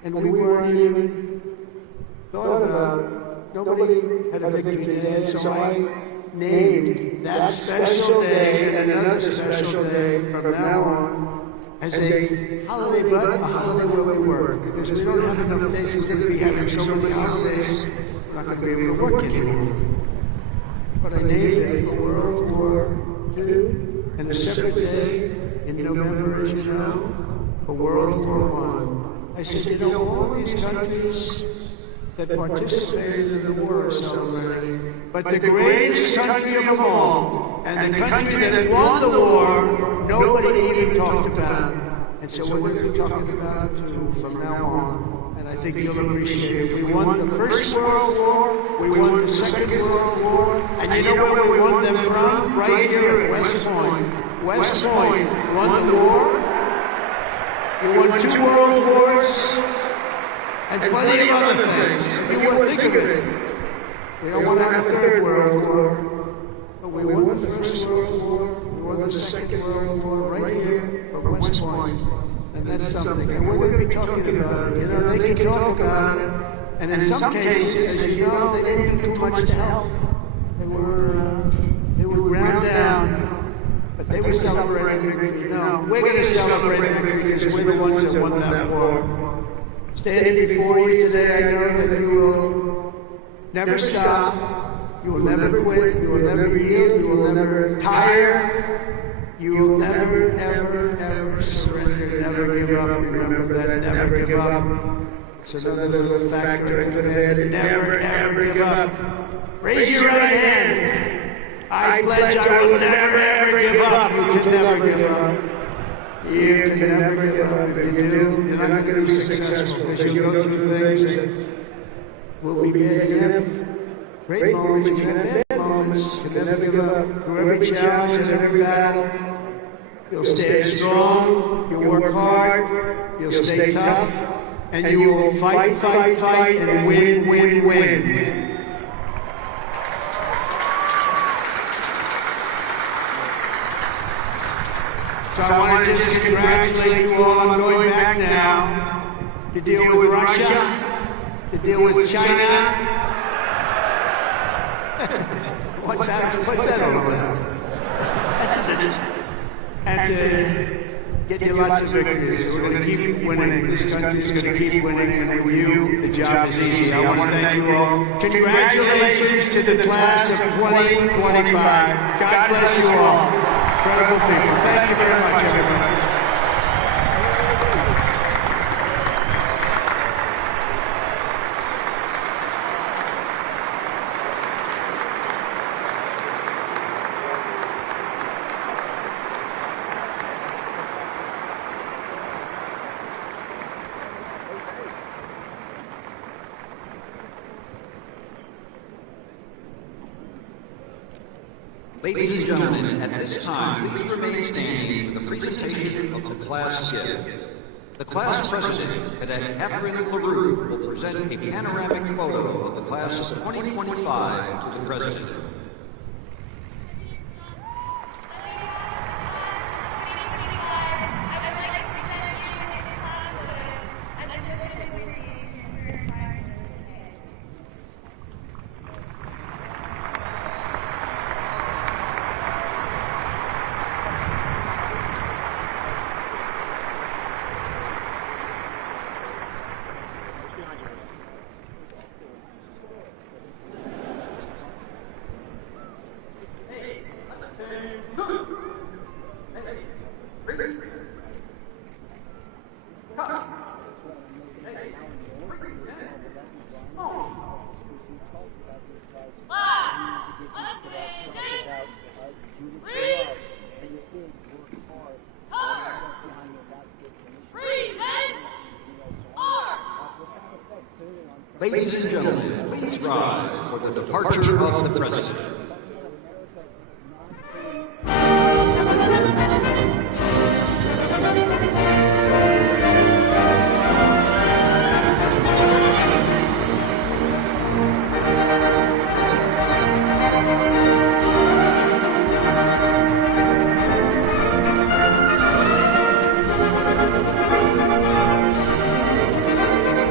and we weren't even thought about. Nobody had a victory day, and so I named that special day and another special day from now on as a holiday, but a holiday where we work, because we don't have enough days. We're going to be having so many holidays, we're not going to be able to work anymore. But I named it for World War II, and a separate day in November, as you know, for World War I. I said, you know, all these countries that participated in the war are celebrating, but the greatest country of them all, and the country that won the war, nobody even talked about. And so we're going to be talking about it too from now on, and I think you'll appreciate it. We won the First World War, we won the Second World War, and you know where we won them from? Right here at West Point. West Point won the war. We won 2 world wars, and plenty of other things. You wouldn't think of it. We don't want to have a 3rd World War, but we won the First World War, we won the Second World War right here from West Point, and that's something. And we're going to be talking about it. You know, they can talk about it, and in some cases, as you know, they didn't do too much to help. They were ground down, but they were celebrating victory. No, we're going to celebrate victory because we're the ones that won that war. Standing before you today, I know that you will never stop, you will never quit, you will never yield, you will never tire, you will never, ever, ever surrender, never give up. Remember that, never give up. It's another little factor in the head, never, ever give up. Raise your right hand. I pledge I will never, ever give up. You can never give up. You can never give up. If you do, you're not going to be successful, because you'll go through things that will be bad. You can have great moments, you can have bad moments. You can never give up. Through every challenge and every battle, you'll stand strong, you'll work hard, you'll stay tough, and you will fight, fight, fight, and win, win, win. So I want to just congratulate you all. I'm going back now to deal with Russia, to deal with China. What's that all about? And to get you lots of victories. So we're going to keep winning. This country is going to keep winning, and with you, the job is easy. I want to thank you all. Congratulations to the class of 2025. God bless you all. Incredible people. Thank you very much, everybody. Ladies and gentlemen, at this time, please remain standing for the presentation of the class gift. The class president, Cadet Catherine LaRue, will present a panoramic photo of the class of 2025 to the president. Ladies and gentlemen, please rise for the departure of the president.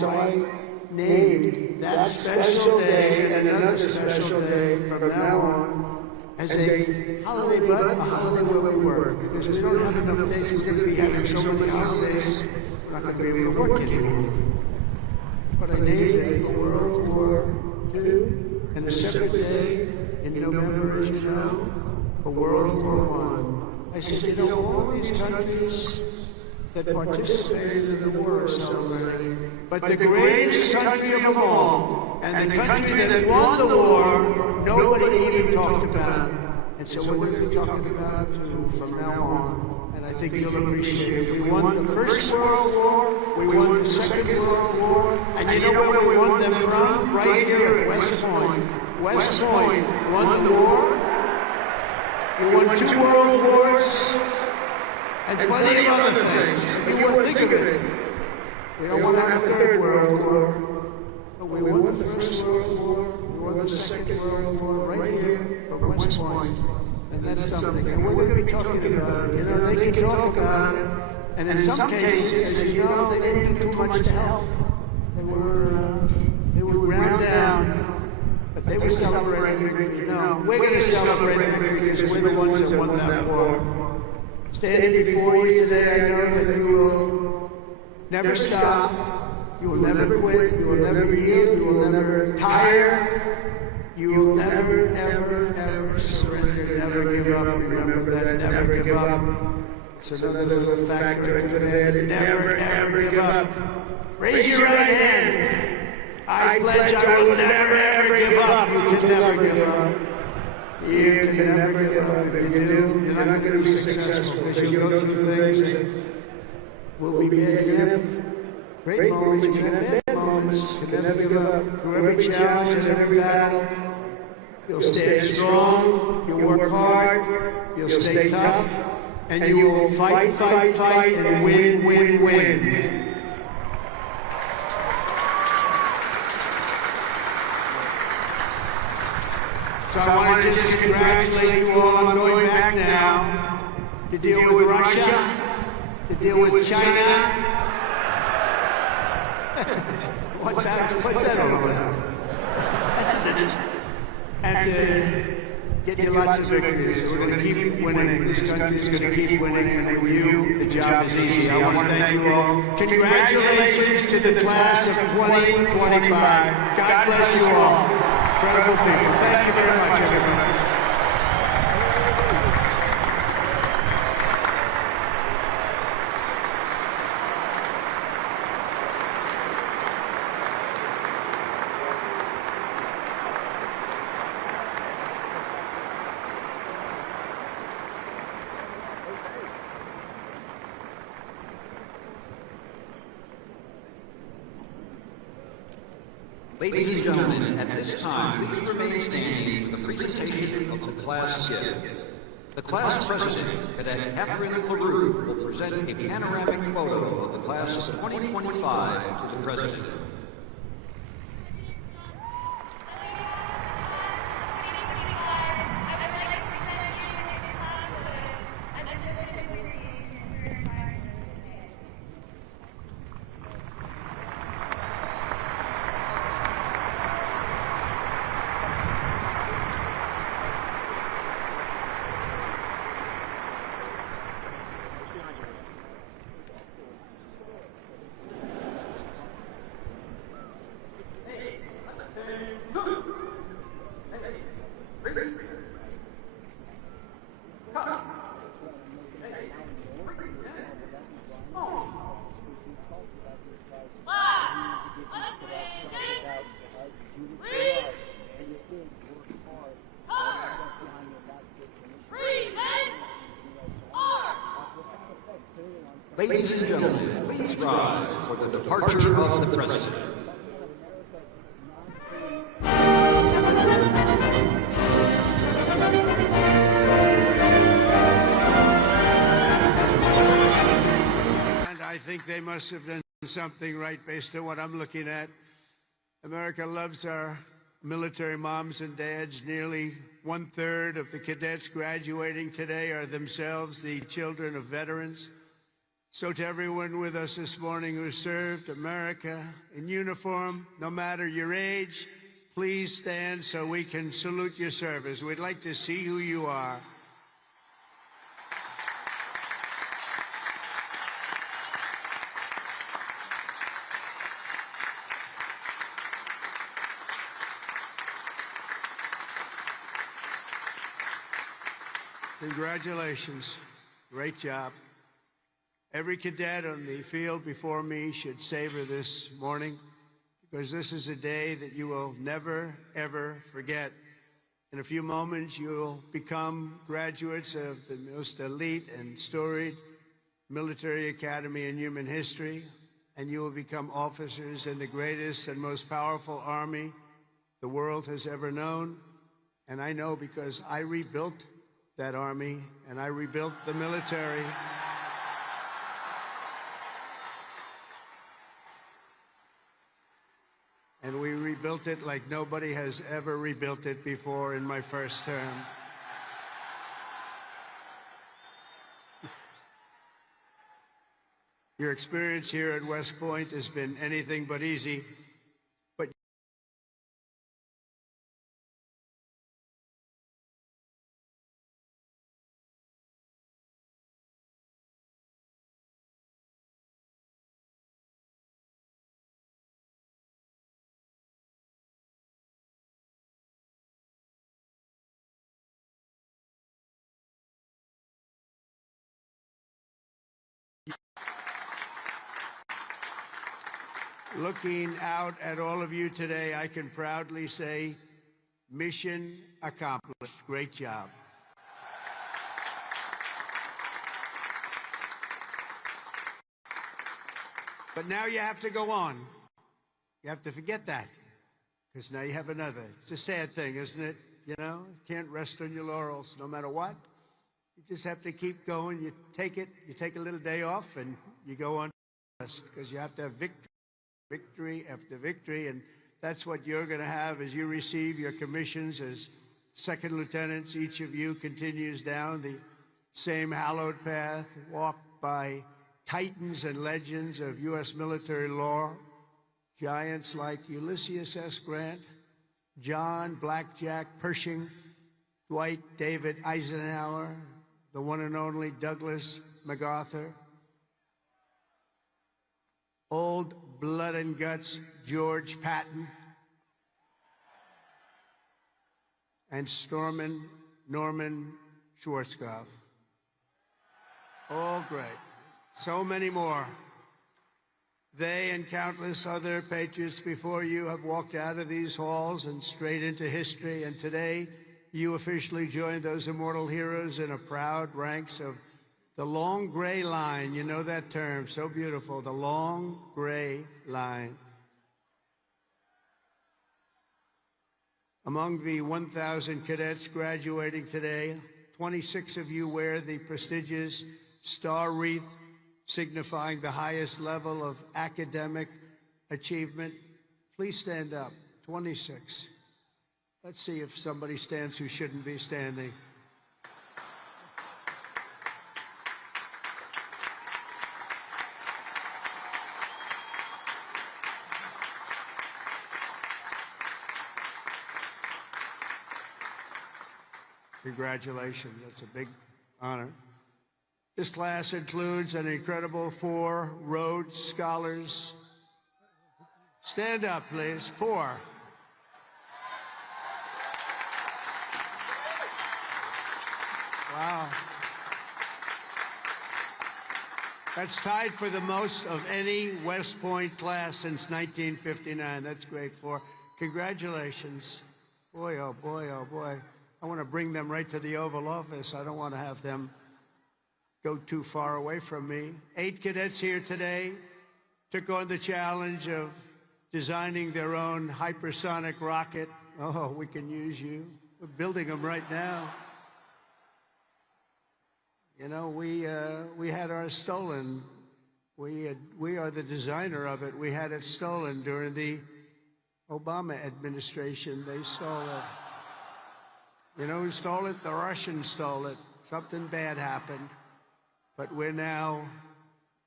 so I named that special day and another special day from now on as a holiday, but a holiday where we work. Because we don't have enough days. We're going to be having so many holidays, we're not going to be able to work anymore. But I named it for World War II, and a separate day in November, as you know, for World War I. I said, you know, all these countries that participated in the war are celebrating, but the greatest country of them all, and the country that won the war, nobody even talked about. And so we're going to be talking about it too from now on, and I think you'll appreciate it. We won the First World War, we won the Second World War, and you know where we won them from? Right here at West Point. West Point won the war. You won 2 world wars, and plenty of other things. You wouldn't think of it. We don't want to have a 3rd World War, but we won the First World War, we won the Second World War right here from West Point, and that's something. And we're going to be talking about it. You know, they can talk about it, and in some cases, as you know, they didn't do too much to help. They were ground down. But they were celebrating victory. No, we're going to celebrate victory because we're the ones that won that war. Standing before you today, I know that you will never stop. You will never quit. You will never yield. You will never tire. You will never, ever, ever surrender. Never give up. Remember that. Never give up. It's another little factor in the head. Never, ever give up. Raise your right hand. I pledge I will never, ever give up. You can never give up. You can never give up. If you do, you're not going to be successful because you'll go through things and will be bad. You have great moments, you have bad moments. You can never give up. Through every challenge and every battle, you'll stand strong, you'll work hard, you'll stay tough, and you will fight, fight, fight, and win, win, win. So I want to just congratulate you all. I'm going back now to deal with Russia, to deal with China. What's that all about? And to get you lots of victories. So we're going to keep winning. This country is going to keep winning, and with you, the job is easy. I want to thank you all. Congratulations to the class of 2025. God bless you all. Incredible people. Thank you very much, everybody. Ladies and gentlemen, at this time, please remain standing for the presentation of the class gift. The class president, Cadet Catherine LaRue, will present a panoramic photo of the class of 2025 to the president. Ladies and gentlemen, please rise for the departure of the president. And I think they must have done something right based on what I'm looking at. America loves our military moms and dads. Nearly 1/3 of the cadets graduating today are themselves the children of veterans. So to everyone with us this morning who served America in uniform, no matter your age, please stand so we can salute your service. We'd like to see who you are. Congratulations. Great job. Every cadet on the field before me should savor this morning, because this is a day that you will never, ever forget. In a few moments, you'll become graduates of the most elite and storied military academy in human history, and you will become officers in the greatest and most powerful army the world has ever known. And I know because I rebuilt that army, and I rebuilt the military. And we rebuilt it like nobody has ever rebuilt it before in my first term. Your experience here at West Point has been anything but easy. Looking out at all of you today, I can proudly say, mission accomplished. Great job. But now you have to go on. You have to forget that, because now you have another. It's a sad thing, isn't it? You know, you can't rest on your laurels no matter what. You just have to keep going. You take a little day off, and you go on, because you have to have victory after victory, and that's what you're going to have as you receive your commissions as second lieutenants. Each of you continues down the same hallowed path, walked by titans and legends of U.S. military lore, giants like Ulysses S. Grant, John Blackjack Pershing, Dwight David Eisenhower, the one and only Douglas MacArthur, old blood and guts George Patton, and Norman Schwarzkopf. All great. So many more. They and countless other patriots before you have walked out of these halls and straight into history, and today you officially join those immortal heroes in a proud ranks of the long gray line. You know that term, so beautiful, the long gray line. Among the 1,000 cadets graduating today, 26 of you wear the prestigious star wreath, signifying the highest level of academic achievement. Please stand up, 26. Let's see if somebody stands who shouldn't be standing. Congratulations, that's a big honor. This class includes an incredible 4 Rhodes Scholars. Stand up, please, 4. Wow. That's tied for the most of any West Point class since 1959. That's great. 4. Congratulations. Boy, oh boy, oh boy. I want to bring them right to the Oval Office. I don't want to have them go too far away from me. 8 cadets here today took on the challenge of designing their own hypersonic rocket. Oh, we can use you. We're building them right now. You know, we had ours stolen. We are the designer of it. We had it stolen during the Obama administration. They stole it. You know who stole it? The Russians stole it. Something bad happened. But we're now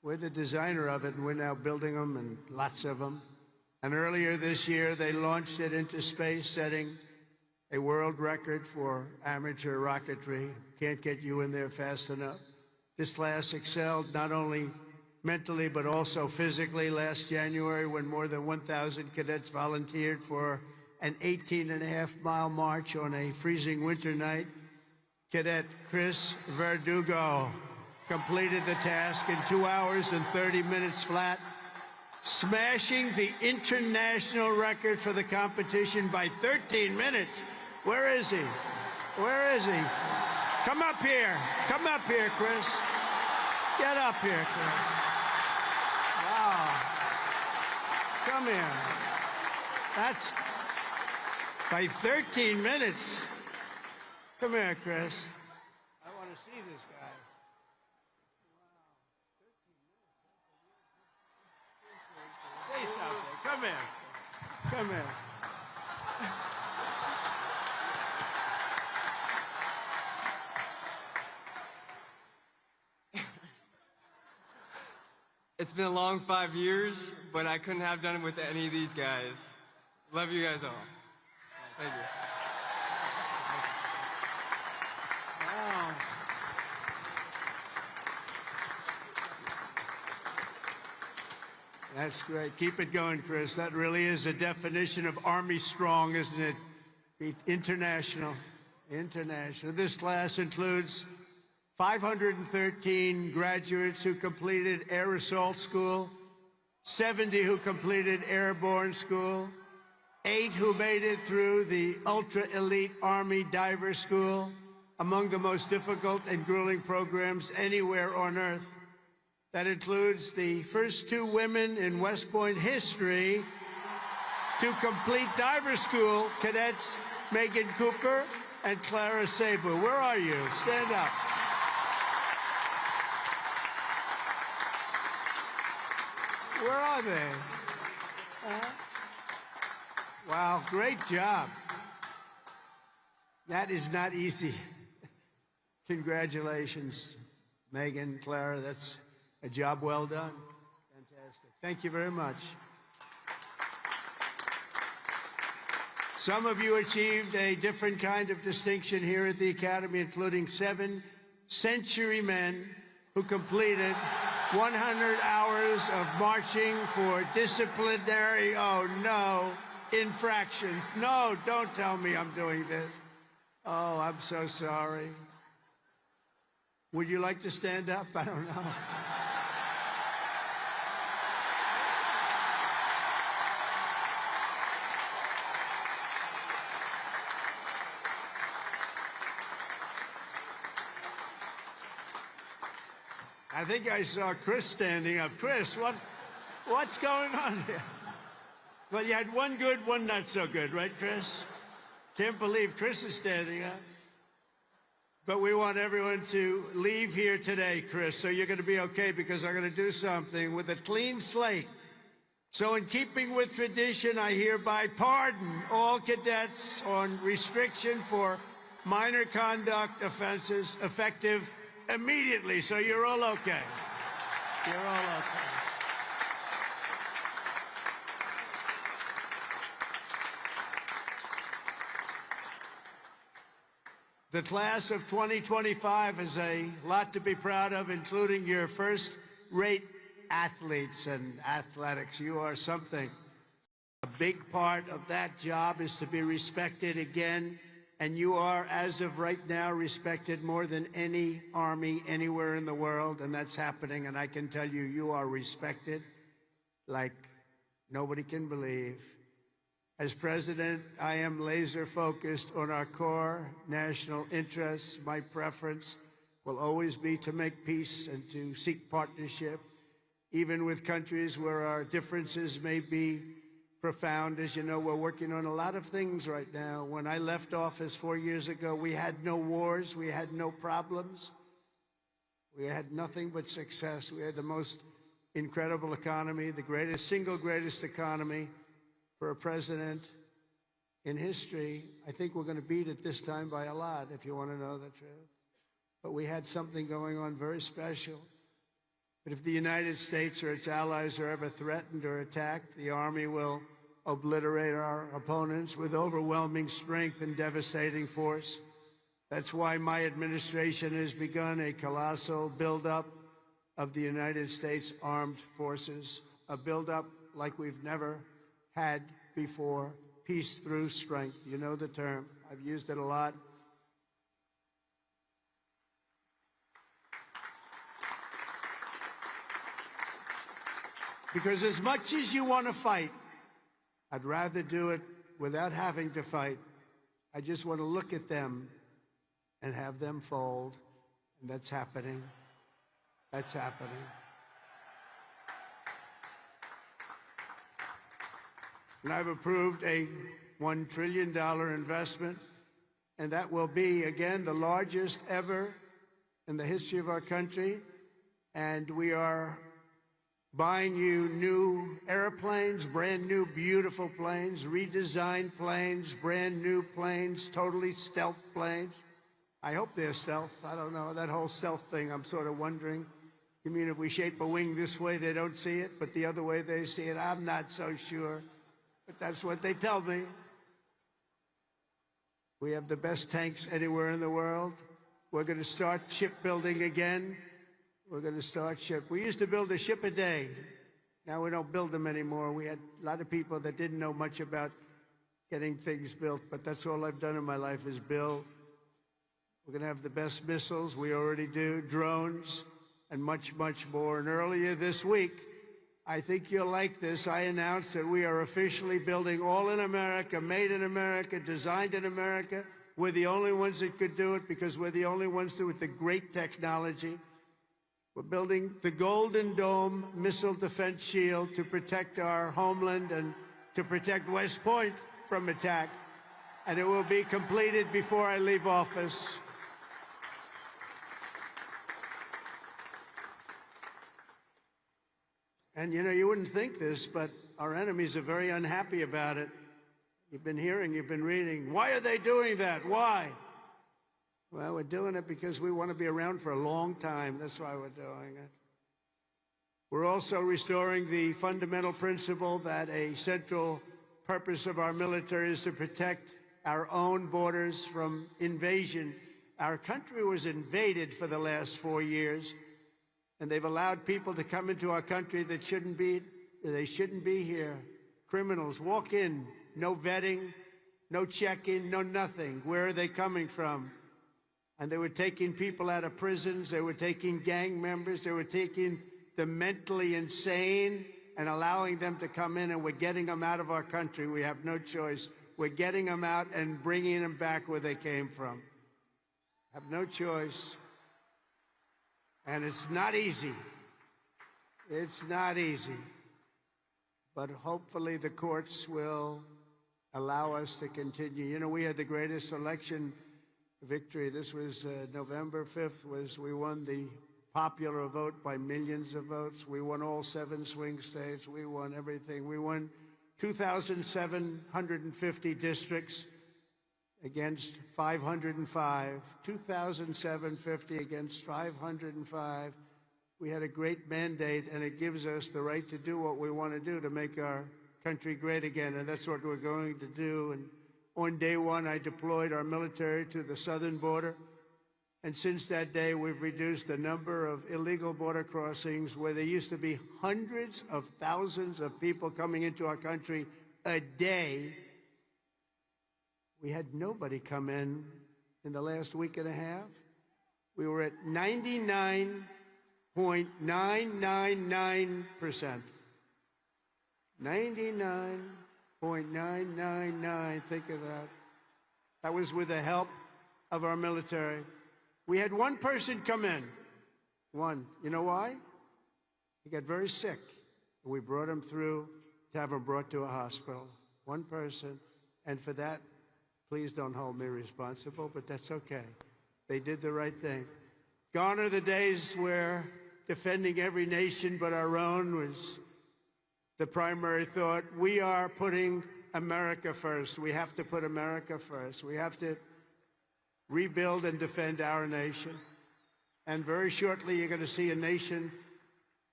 We're the designer of it, and we're now building them, and lots of them. And earlier this year, they launched it into space, setting a world record for amateur rocketry. Can't get you in there fast enough. This class excelled not only mentally, but also physically last January when more than 1,000 cadets volunteered for an 18.5-mile march on a freezing winter night. Cadet Chris Verdugo completed the task in 2 hours and 30 minutes flat, smashing the international record for the competition by 13 minutes. Where is he? Where is he? Come up here. Come up here, Chris. Get up here, Chris. Wow. Come here. That's by 13 minutes. Come here, Chris. I want to see this guy. Wow. Say something. Come here. Come here. It's been a long 5 years, but I couldn't have done it with any of these guys. Love you guys all. Thank you. Wow. That's great. Keep it going, Chris. That really is a definition of Army strong, isn't it? International. International. This class includes 513 graduates who completed Air Assault School, 70 who completed Airborne School, 8 who made it through the ultra-elite Army Diver School, among the most difficult and grueling programs anywhere on Earth. That includes the first 2 women in West Point history to complete diver school, cadets Megan Cooper and Clara Sabu. Where are you? Stand up. Where are they? Wow, great job. That is not easy. Congratulations, Megan, Clara. That's a job well done. Fantastic. Thank you very much. Some of you achieved a different kind of distinction here at the Academy, including 7 centurymen who completed 100 hours of marching for disciplinary, oh no, infractions. No, don't tell me I'm doing this. Oh, I'm so sorry. Would you like to stand up? I don't know. I think I saw Chris standing up. Chris, what's going on here? Well, you had one good, one not so good, right, Chris? Can't believe Chris is standing up. But we want everyone to leave here today, Chris, so you're going to be okay, because I'm going to do something with a clean slate. So in keeping with tradition, I hereby pardon all cadets on restriction for minor conduct offenses effective immediately, so you're all okay. You're all okay. The class of 2025 is a lot to be proud of, including your first-rate athletes and athletics. You are something. A big part of that job is to be respected again. And you are, as of right now, respected more than any Army anywhere in the world, and that's happening. And I can tell you, you are respected like nobody can believe. As president, I am laser focused on our core national interests. My preference will always be to make peace and to seek partnership, even with countries where our differences may be profound. As you know, we're working on a lot of things right now. When I left office 4 years ago, we had no wars, we had no problems. We had nothing but success. We had the most incredible economy, the single greatest economy for a president in history. I think we're going to beat it this time by a lot, if you want to know the truth. But we had something going on very special. But if the United States or its allies are ever threatened or attacked, the Army will obliterate our opponents with overwhelming strength and devastating force. That's why my administration has begun a colossal buildup of the United States Armed Forces, a buildup like we've never had before. Peace through strength. You know the term. I've used it a lot. Because as much as you want to fight, I'd rather do it without having to fight. I just want to look at them and have them fold. And that's happening. That's happening. And I've approved a $1 trillion investment, and that will be, again, the largest ever in the history of our country. And we are buying you new airplanes, brand new, beautiful planes, redesigned planes, brand new planes, totally stealth planes. I hope they're stealth. I don't know. That whole stealth thing, I'm sort of wondering. You mean if we shape a wing this way, they don't see it, but the other way they see it? I'm not so sure. But that's what they tell me. We have the best tanks anywhere in the world. We're going to start shipbuilding again. We're going to start ship. We used to build a ship a day. Now we don't build them anymore. We had a lot of people that didn't know much about getting things built, but that's all I've done in my life is build. We're going to have the best missiles. We already do. Drones and much, much more. And earlier this week, I think you'll like this, I announced that we are officially building all in America, made in America, designed in America. We're the only ones that could do it because we're the only ones with the great technology. We're building the Golden Dome missile defense shield to protect our homeland and to protect West Point from attack. And it will be completed before I leave office. And you know, you wouldn't think this, but our enemies are very unhappy about it. You've been hearing, you've been reading. Why are they doing that? Why? Well, we're doing it because we want to be around for a long time. That's why we're doing it. We're also restoring the fundamental principle that a central purpose of our military is to protect our own borders from invasion. Our country was invaded for the last 4 years, and they've allowed people to come into our country that shouldn't be here. Criminals walk in, no vetting, no check-in, no nothing. Where are they coming from? And they were taking people out of prisons. They were taking gang members. They were taking the mentally insane and allowing them to come in, and we're getting them out of our country. We have no choice. We're getting them out and bringing them back where they came from. Have no choice. And it's not easy. It's not easy. But hopefully the courts will allow us to continue. You know, we had the greatest election victory. This was November 5th. We won the popular vote by millions of votes. We won all 7 swing states. We won everything. We won 2,750 districts against 505. 2,750 against 505. We had a great mandate, and it gives us the right to do what we want to do to make our country great again, and that's what we're going to do. And on day one, I deployed our military to the southern border. And since that day, we've reduced the number of illegal border crossings where there used to be hundreds of thousands of people coming into our country a day. We had nobody come in the last week and a half. We were at 99.999%. 99.999, think of that. That was with the help of our military. We had one person come in. One. You know why? He got very sick. We brought him through to have him brought to a hospital. One person. And for that, please don't hold me responsible, but that's okay. They did the right thing. Gone are the days where defending every nation but our own was the primary thought. We are putting America first. We have to put America first. We have to rebuild and defend our nation. And very shortly, you're going to see a nation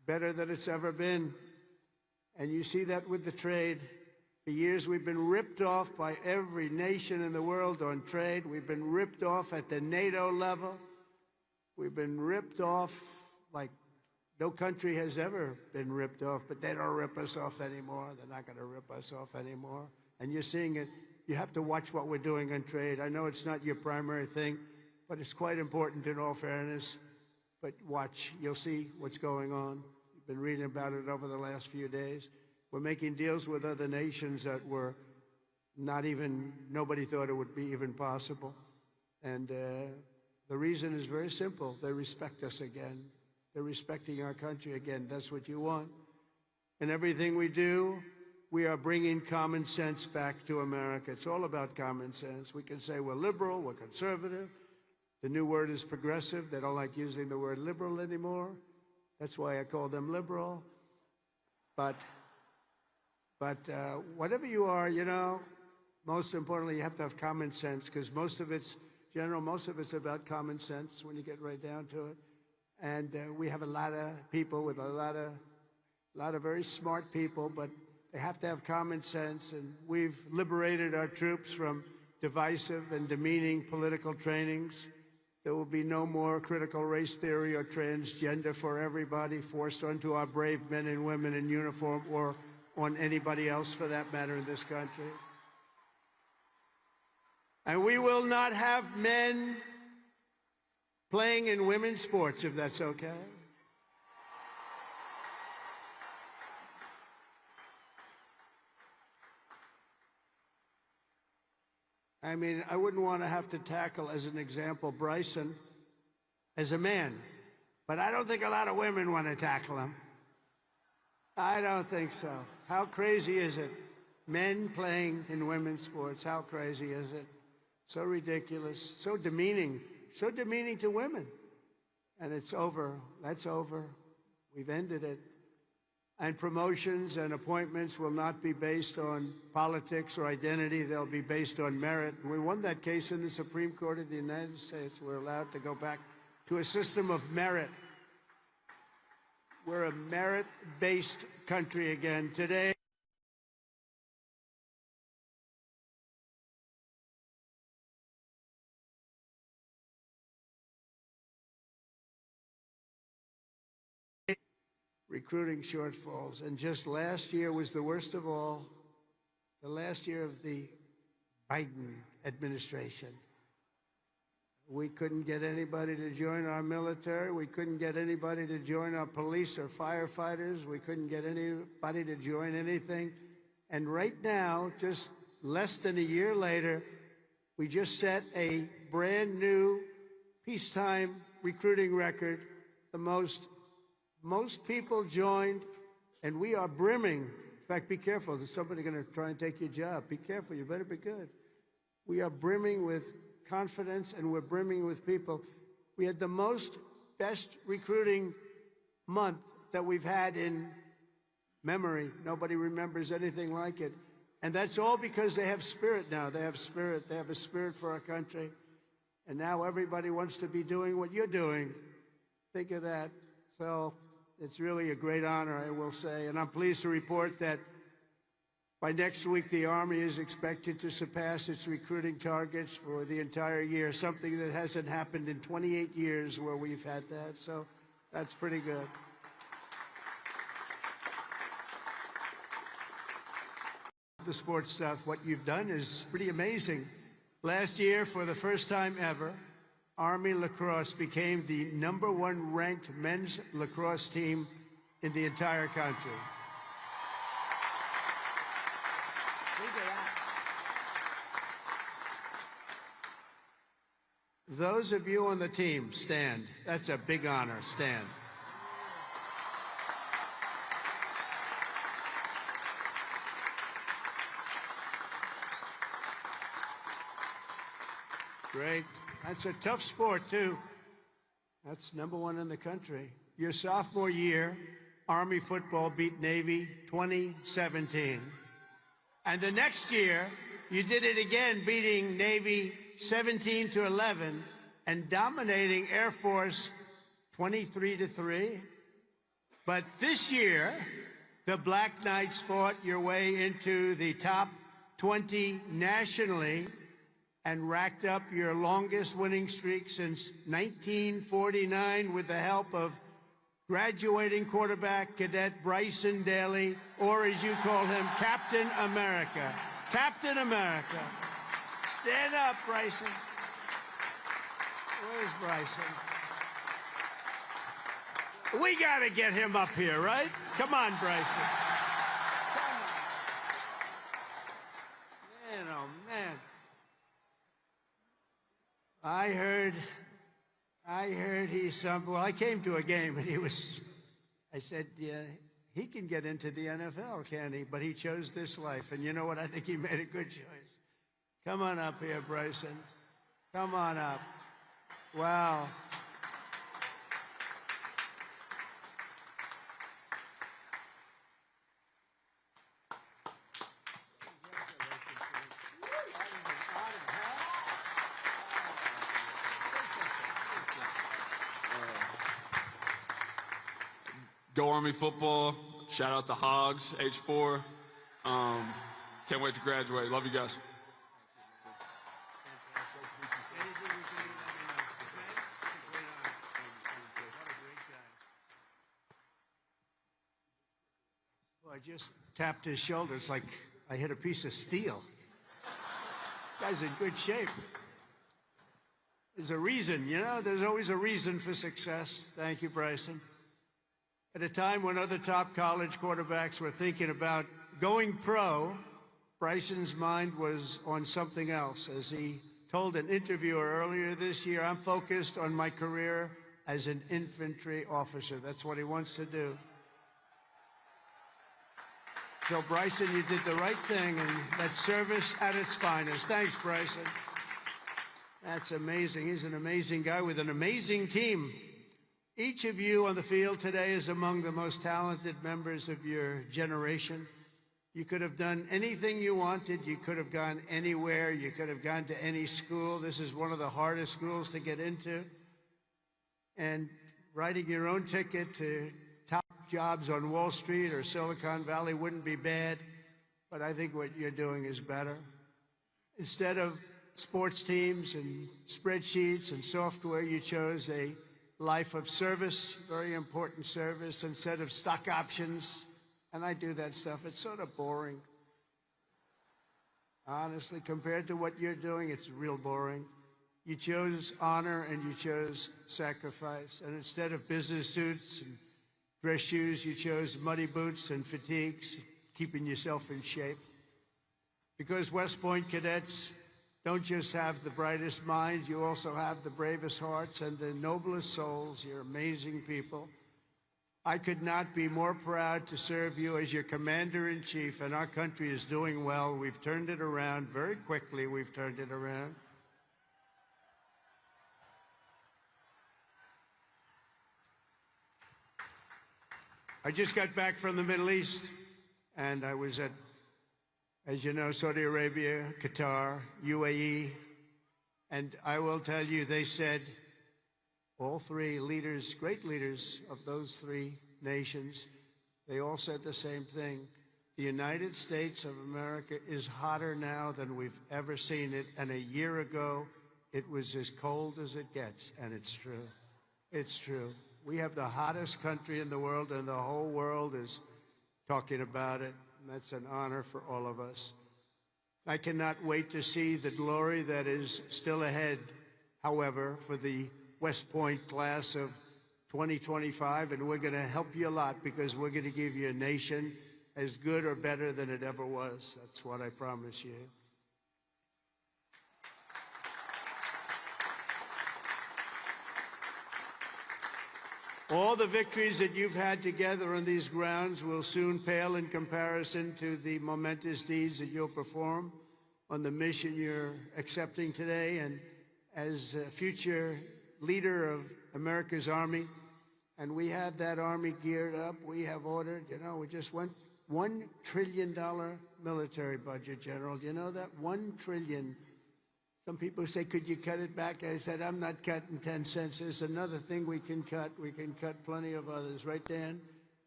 better than it's ever been. And you see that with the trade. For years, we've been ripped off by every nation in the world on trade. We've been ripped off at the NATO level. We've been ripped off like no country has ever been ripped off, but they don't rip us off anymore. They're not going to rip us off anymore. And you're seeing it. You have to watch what we're doing on trade. I know it's not your primary thing, but it's quite important in all fairness. But watch, you'll see what's going on. You've been reading about it over the last few days. We're making deals with other nations that were not even, nobody thought it would be even possible. And the reason is very simple. They respect us again. They're respecting our country again. That's what you want. And everything we do, we are bringing common sense back to America. It's all about common sense. We can say we're liberal, we're conservative. The new word is progressive. They don't like using the word liberal anymore. That's why I call them liberal. But whatever you are, you know, most importantly, you have to have common sense, because most of it's about common sense when you get right down to it. And we have a lot of people with a lot of very smart people, but they have to have common sense. And we've liberated our troops from divisive and demeaning political trainings. There will be no more critical race theory or transgender for everybody forced onto our brave men and women in uniform, or on anybody else for that matter in this country. And we will not have men playing in women's sports, if that's okay. I mean, I wouldn't want to have to tackle, as an example, Bryson as a man, but I don't think a lot of women want to tackle him. I don't think so. How crazy is it? Men playing in women's sports, how crazy is it? So ridiculous, so demeaning to women. And it's over. That's over. We've ended it. And promotions and appointments will not be based on politics or identity. They'll be based on merit. We won that case in the Supreme Court of the United States. We're allowed to go back to a system of merit. We're a merit-based country again today. Recruiting shortfalls, and just last year was the worst of all, the last year of the Biden administration. We couldn't get anybody to join our military. We couldn't get anybody to join our police or firefighters. We couldn't get anybody to join anything. And right now, just less than a year later, we just set a brand new peacetime recruiting record. The most people joined, and we are brimming. In fact, be careful. There's somebody going to try and take your job. Be careful. You better be good. We are brimming with confidence, and we're brimming with people. We had the best recruiting month that we've had in memory. Nobody remembers anything like it. And that's all because they have spirit now. They have spirit. They have a spirit for our country. And now everybody wants to be doing what you're doing. Think of that. So it's really a great honor, I will say. And I'm pleased to report that by next week, the Army is expected to surpass its recruiting targets for the entire year, something that hasn't happened in 28 years where we've had that. So that's pretty good. The sports stuff, what you've done is pretty amazing. Last year, for the first time ever, Army lacrosse became the #1 ranked men's lacrosse team in the entire country. Those of you on the team, stand. That's a big honor. Stand. Great. That's a tough sport, too. That's #1 in the country. Your sophomore year, Army football beat Navy 20-17. And the next year, you did it again, beating Navy 17-11 and dominating Air Force 23-3. But this year, the Black Knights fought your way into the top 20 nationally and racked up your longest winning streak since 1949 with the help of graduating quarterback cadet Bryson Daly, or as you call him, Captain America. Captain America. Stand up, Bryson. Where's Bryson? We got to get him up here, right? Come on, Bryson. Come on. Man, oh, man. I heard he's well, I came to a game and I said, yeah, he can get into the NFL, can he? But he chose this life. And you know what? I think he made a good choice. Come on up here, Bryson. Come on up. Wow. Go Army football. Shout out the Hogs, H4. Can't wait to graduate. Love you guys. Well, I just tapped his shoulder. It's like I hit a piece of steel. Guy's in good shape. There's a reason, you know, there's always a reason for success. Thank you, Bryson. At a time when other top college quarterbacks were thinking about going pro, Bryson's mind was on something else. As he told an interviewer earlier this year, I'm focused on my career as an infantry officer. That's what he wants to do. So, Bryson, you did the right thing, and that's service at its finest. Thanks, Bryson. That's amazing. He's an amazing guy with an amazing team. Each of you on the field today is among the most talented members of your generation. You could have done anything you wanted. You could have gone anywhere. You could have gone to any school. This is one of the hardest schools to get into. And writing your own ticket to top jobs on Wall Street or Silicon Valley wouldn't be bad, but I think what you're doing is better. Instead of sports teams and spreadsheets and software, you chose a life of service, very important service, instead of stock options. And I do that stuff. It's sort of boring. Honestly, compared to what you're doing, it's real boring. You chose honor and you chose sacrifice. And instead of business suits and dress shoes, you chose muddy boots and fatigues, keeping yourself in shape. Because West Point cadets don't just have the brightest minds, you also have the bravest hearts and the noblest souls. You're amazing people. I could not be more proud to serve you as your commander-in-chief, and our country is doing well. We've turned it around very quickly. We've turned it around. I just got back from the Middle East, and I was at, as you know, Saudi Arabia, Qatar, UAE, and I will tell you, they said, all three leaders, great leaders of those three nations, they all said the same thing. The United States of America is hotter now than we've ever seen it, and a year ago, it was as cold as it gets, and it's true. It's true. We have the hottest country in the world, and the whole world is talking about it. And that's an honor for all of us. I cannot wait to see the glory that is still ahead, however, for the West Point class of 2025, and we're going to help you a lot because we're going to give you a nation as good or better than it ever was. That's what I promise you. All the victories that you've had together on these grounds will soon pale in comparison to the momentous deeds that you'll perform on the mission you're accepting today. And as a future leader of America's Army, and we have that Army geared up, we have ordered, you know, we just went $1 trillion military budget, General. Do you know that? $1 trillion. Some people say, could you cut it back? I said, I'm not cutting 10 cents. There's another thing we can cut. We can cut plenty of others. Right, Dan?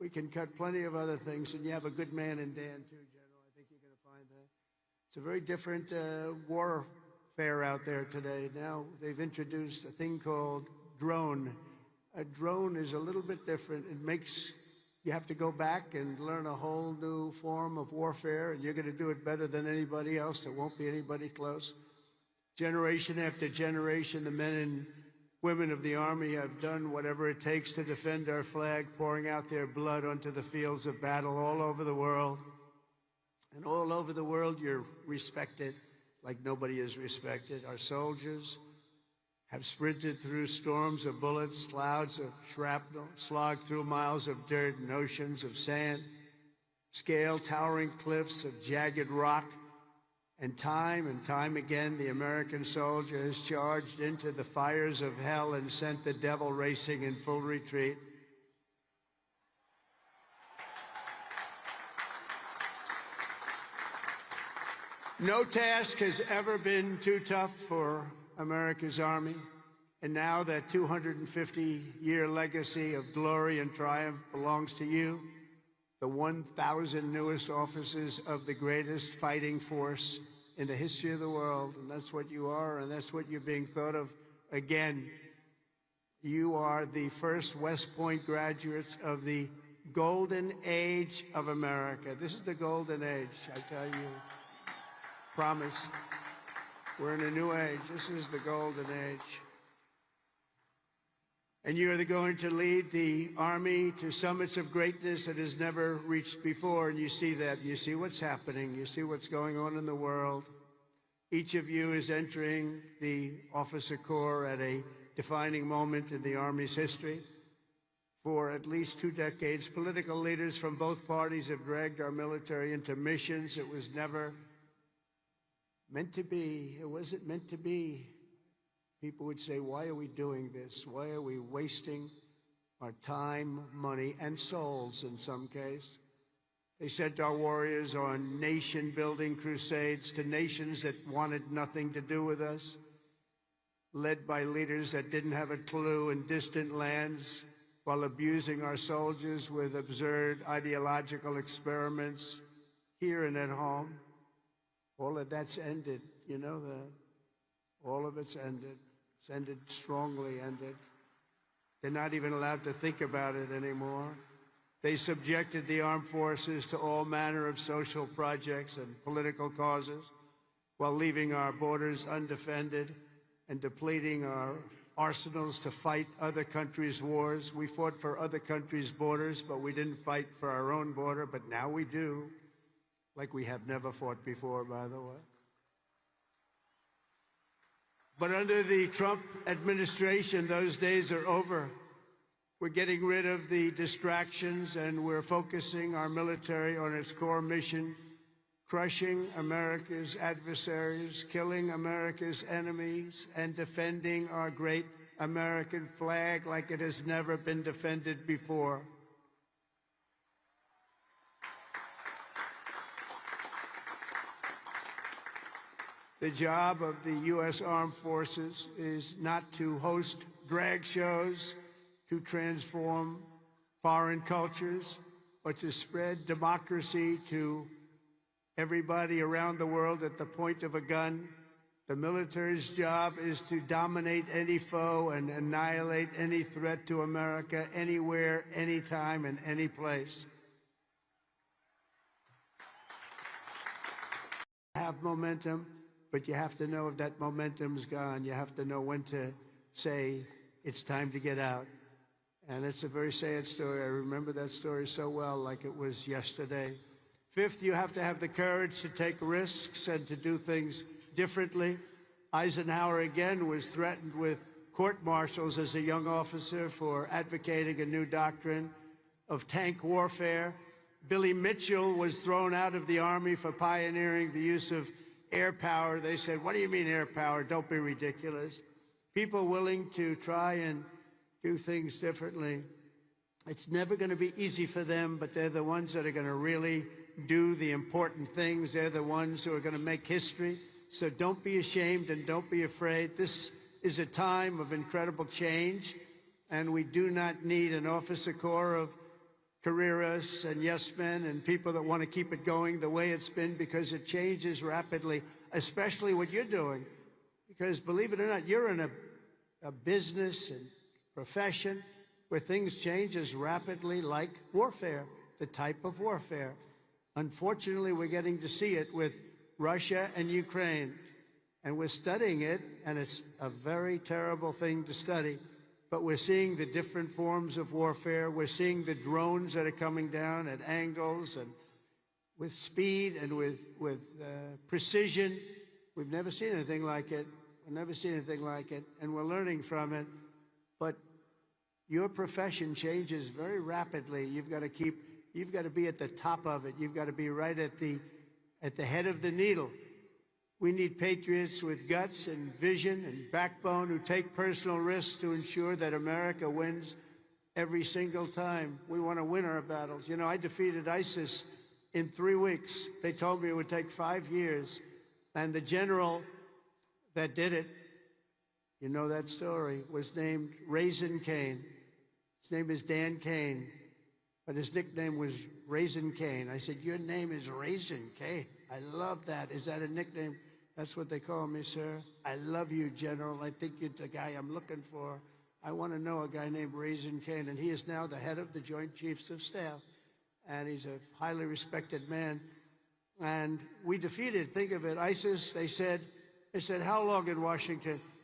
We can cut plenty of other things, and you have a good man in Dan, too, General. I think you're going to find that. It's a very different warfare out there today. Now they've introduced a thing called drone. A drone is a little bit different. It makes you have to go back and learn a whole new form of warfare, and you're going to do it better than anybody else. There won't be anybody close. Generation after generation, the men and women of the Army have done whatever it takes to defend our flag, pouring out their blood onto the fields of battle all over the world. And all over the world, you're respected like nobody is respected. Our soldiers have sprinted through storms of bullets, clouds of shrapnel, slogged through miles of dirt and oceans of sand, scaled towering cliffs of jagged rock, and time again, the American soldier has charged into the fires of hell and sent the devil racing in full retreat. No task has ever been too tough for America's Army, and now that 250-year legacy of glory and triumph belongs to you, the 1,000 newest officers of the greatest fighting force in the history of the world. And that's what you are, and that's what you're being thought of. Again, you are the first West Point graduates of the golden age of America. This is the golden age, I tell you. Promise. We're in a new age. This is the golden age. And you are going to lead the Army to summits of greatness that has never reached before. And you see that. You see what's happening. You see what's going on in the world. Each of you is entering the officer corps at a defining moment in the Army's history. For at least 2 decades, political leaders from both parties have dragged our military into missions it was never meant to be. It wasn't meant to be. People would say, why are we doing this? Why are we wasting our time, money, and souls in some case? They sent our warriors on nation-building crusades to nations that wanted nothing to do with us, led by leaders that didn't have a clue in distant lands, while abusing our soldiers with absurd ideological experiments here and at home. All of that's ended. You know that. All of it's ended. It's ended, strongly ended. They're not even allowed to think about it anymore. They subjected the armed forces to all manner of social projects and political causes while leaving our borders undefended and depleting our arsenals to fight other countries' wars. We fought for other countries' borders, but we didn't fight for our own border, but now we do, like we have never fought before, by the way. But under the Trump administration, those days are over. We're getting rid of the distractions, and we're focusing our military on its core mission, crushing America's adversaries, killing America's enemies, and defending our great American flag like it has never been defended before. The job of the U.S. Armed Forces is not to host drag shows, to transform foreign cultures, but to spread democracy to everybody around the world at the point of a gun. The military's job is to dominate any foe and annihilate any threat to America, anywhere, anytime, and any place. Have momentum, but you have to know if that momentum's gone. You have to know when to say it's time to get out. And it's a very sad story. I remember that story so well, like it was yesterday. Fifth, you have to have the courage to take risks and to do things differently. Eisenhower, again, was threatened with court-martials as a young officer for advocating a new doctrine of tank warfare. Billy Mitchell was thrown out of the Army for pioneering the use of air power. They said, what do you mean air power? Don't be ridiculous. People willing to try and do things differently. It's never going to be easy for them, but they're the ones that are going to really do the important things. They're the ones who are going to make history. So don't be ashamed and don't be afraid. This is a time of incredible change, and we do not need an officer corps of careerists and yes men and people that want to keep it going the way it's been, because it changes rapidly, especially what you're doing. Because believe it or not, you're in a business and profession where things change as rapidly like warfare, the type of warfare. Unfortunately, we're getting to see it with Russia and Ukraine, and we're studying it, and it's a very terrible thing to study. But we're seeing the different forms of warfare. We're seeing the drones that are coming down at angles and with speed and with precision. We've never seen anything like it. We've never seen anything like it, and we're learning from it. But your profession changes very rapidly. You've got to be at the top of it. You've got to be right at the head of the needle. We need patriots with guts and vision and backbone who take personal risks to ensure that America wins every single time. We want to win our battles. You know, I defeated ISIS in 3 weeks. They told me it would take 5 years. And the general that did it, you know that story, was named Raisin Cane. His name is Dan Cane, but his nickname was Raisin Cane. I said, your name is Raisin Cane. I love that. Is that a nickname? That's what they call me, sir. I love you, General. I think you're the guy I'm looking for. I want to know a guy named Raisin Cane, and he is now the head of the Joint Chiefs of Staff, and he's a highly respected man. And we defeated, think of it, ISIS. They said, how long in Washington?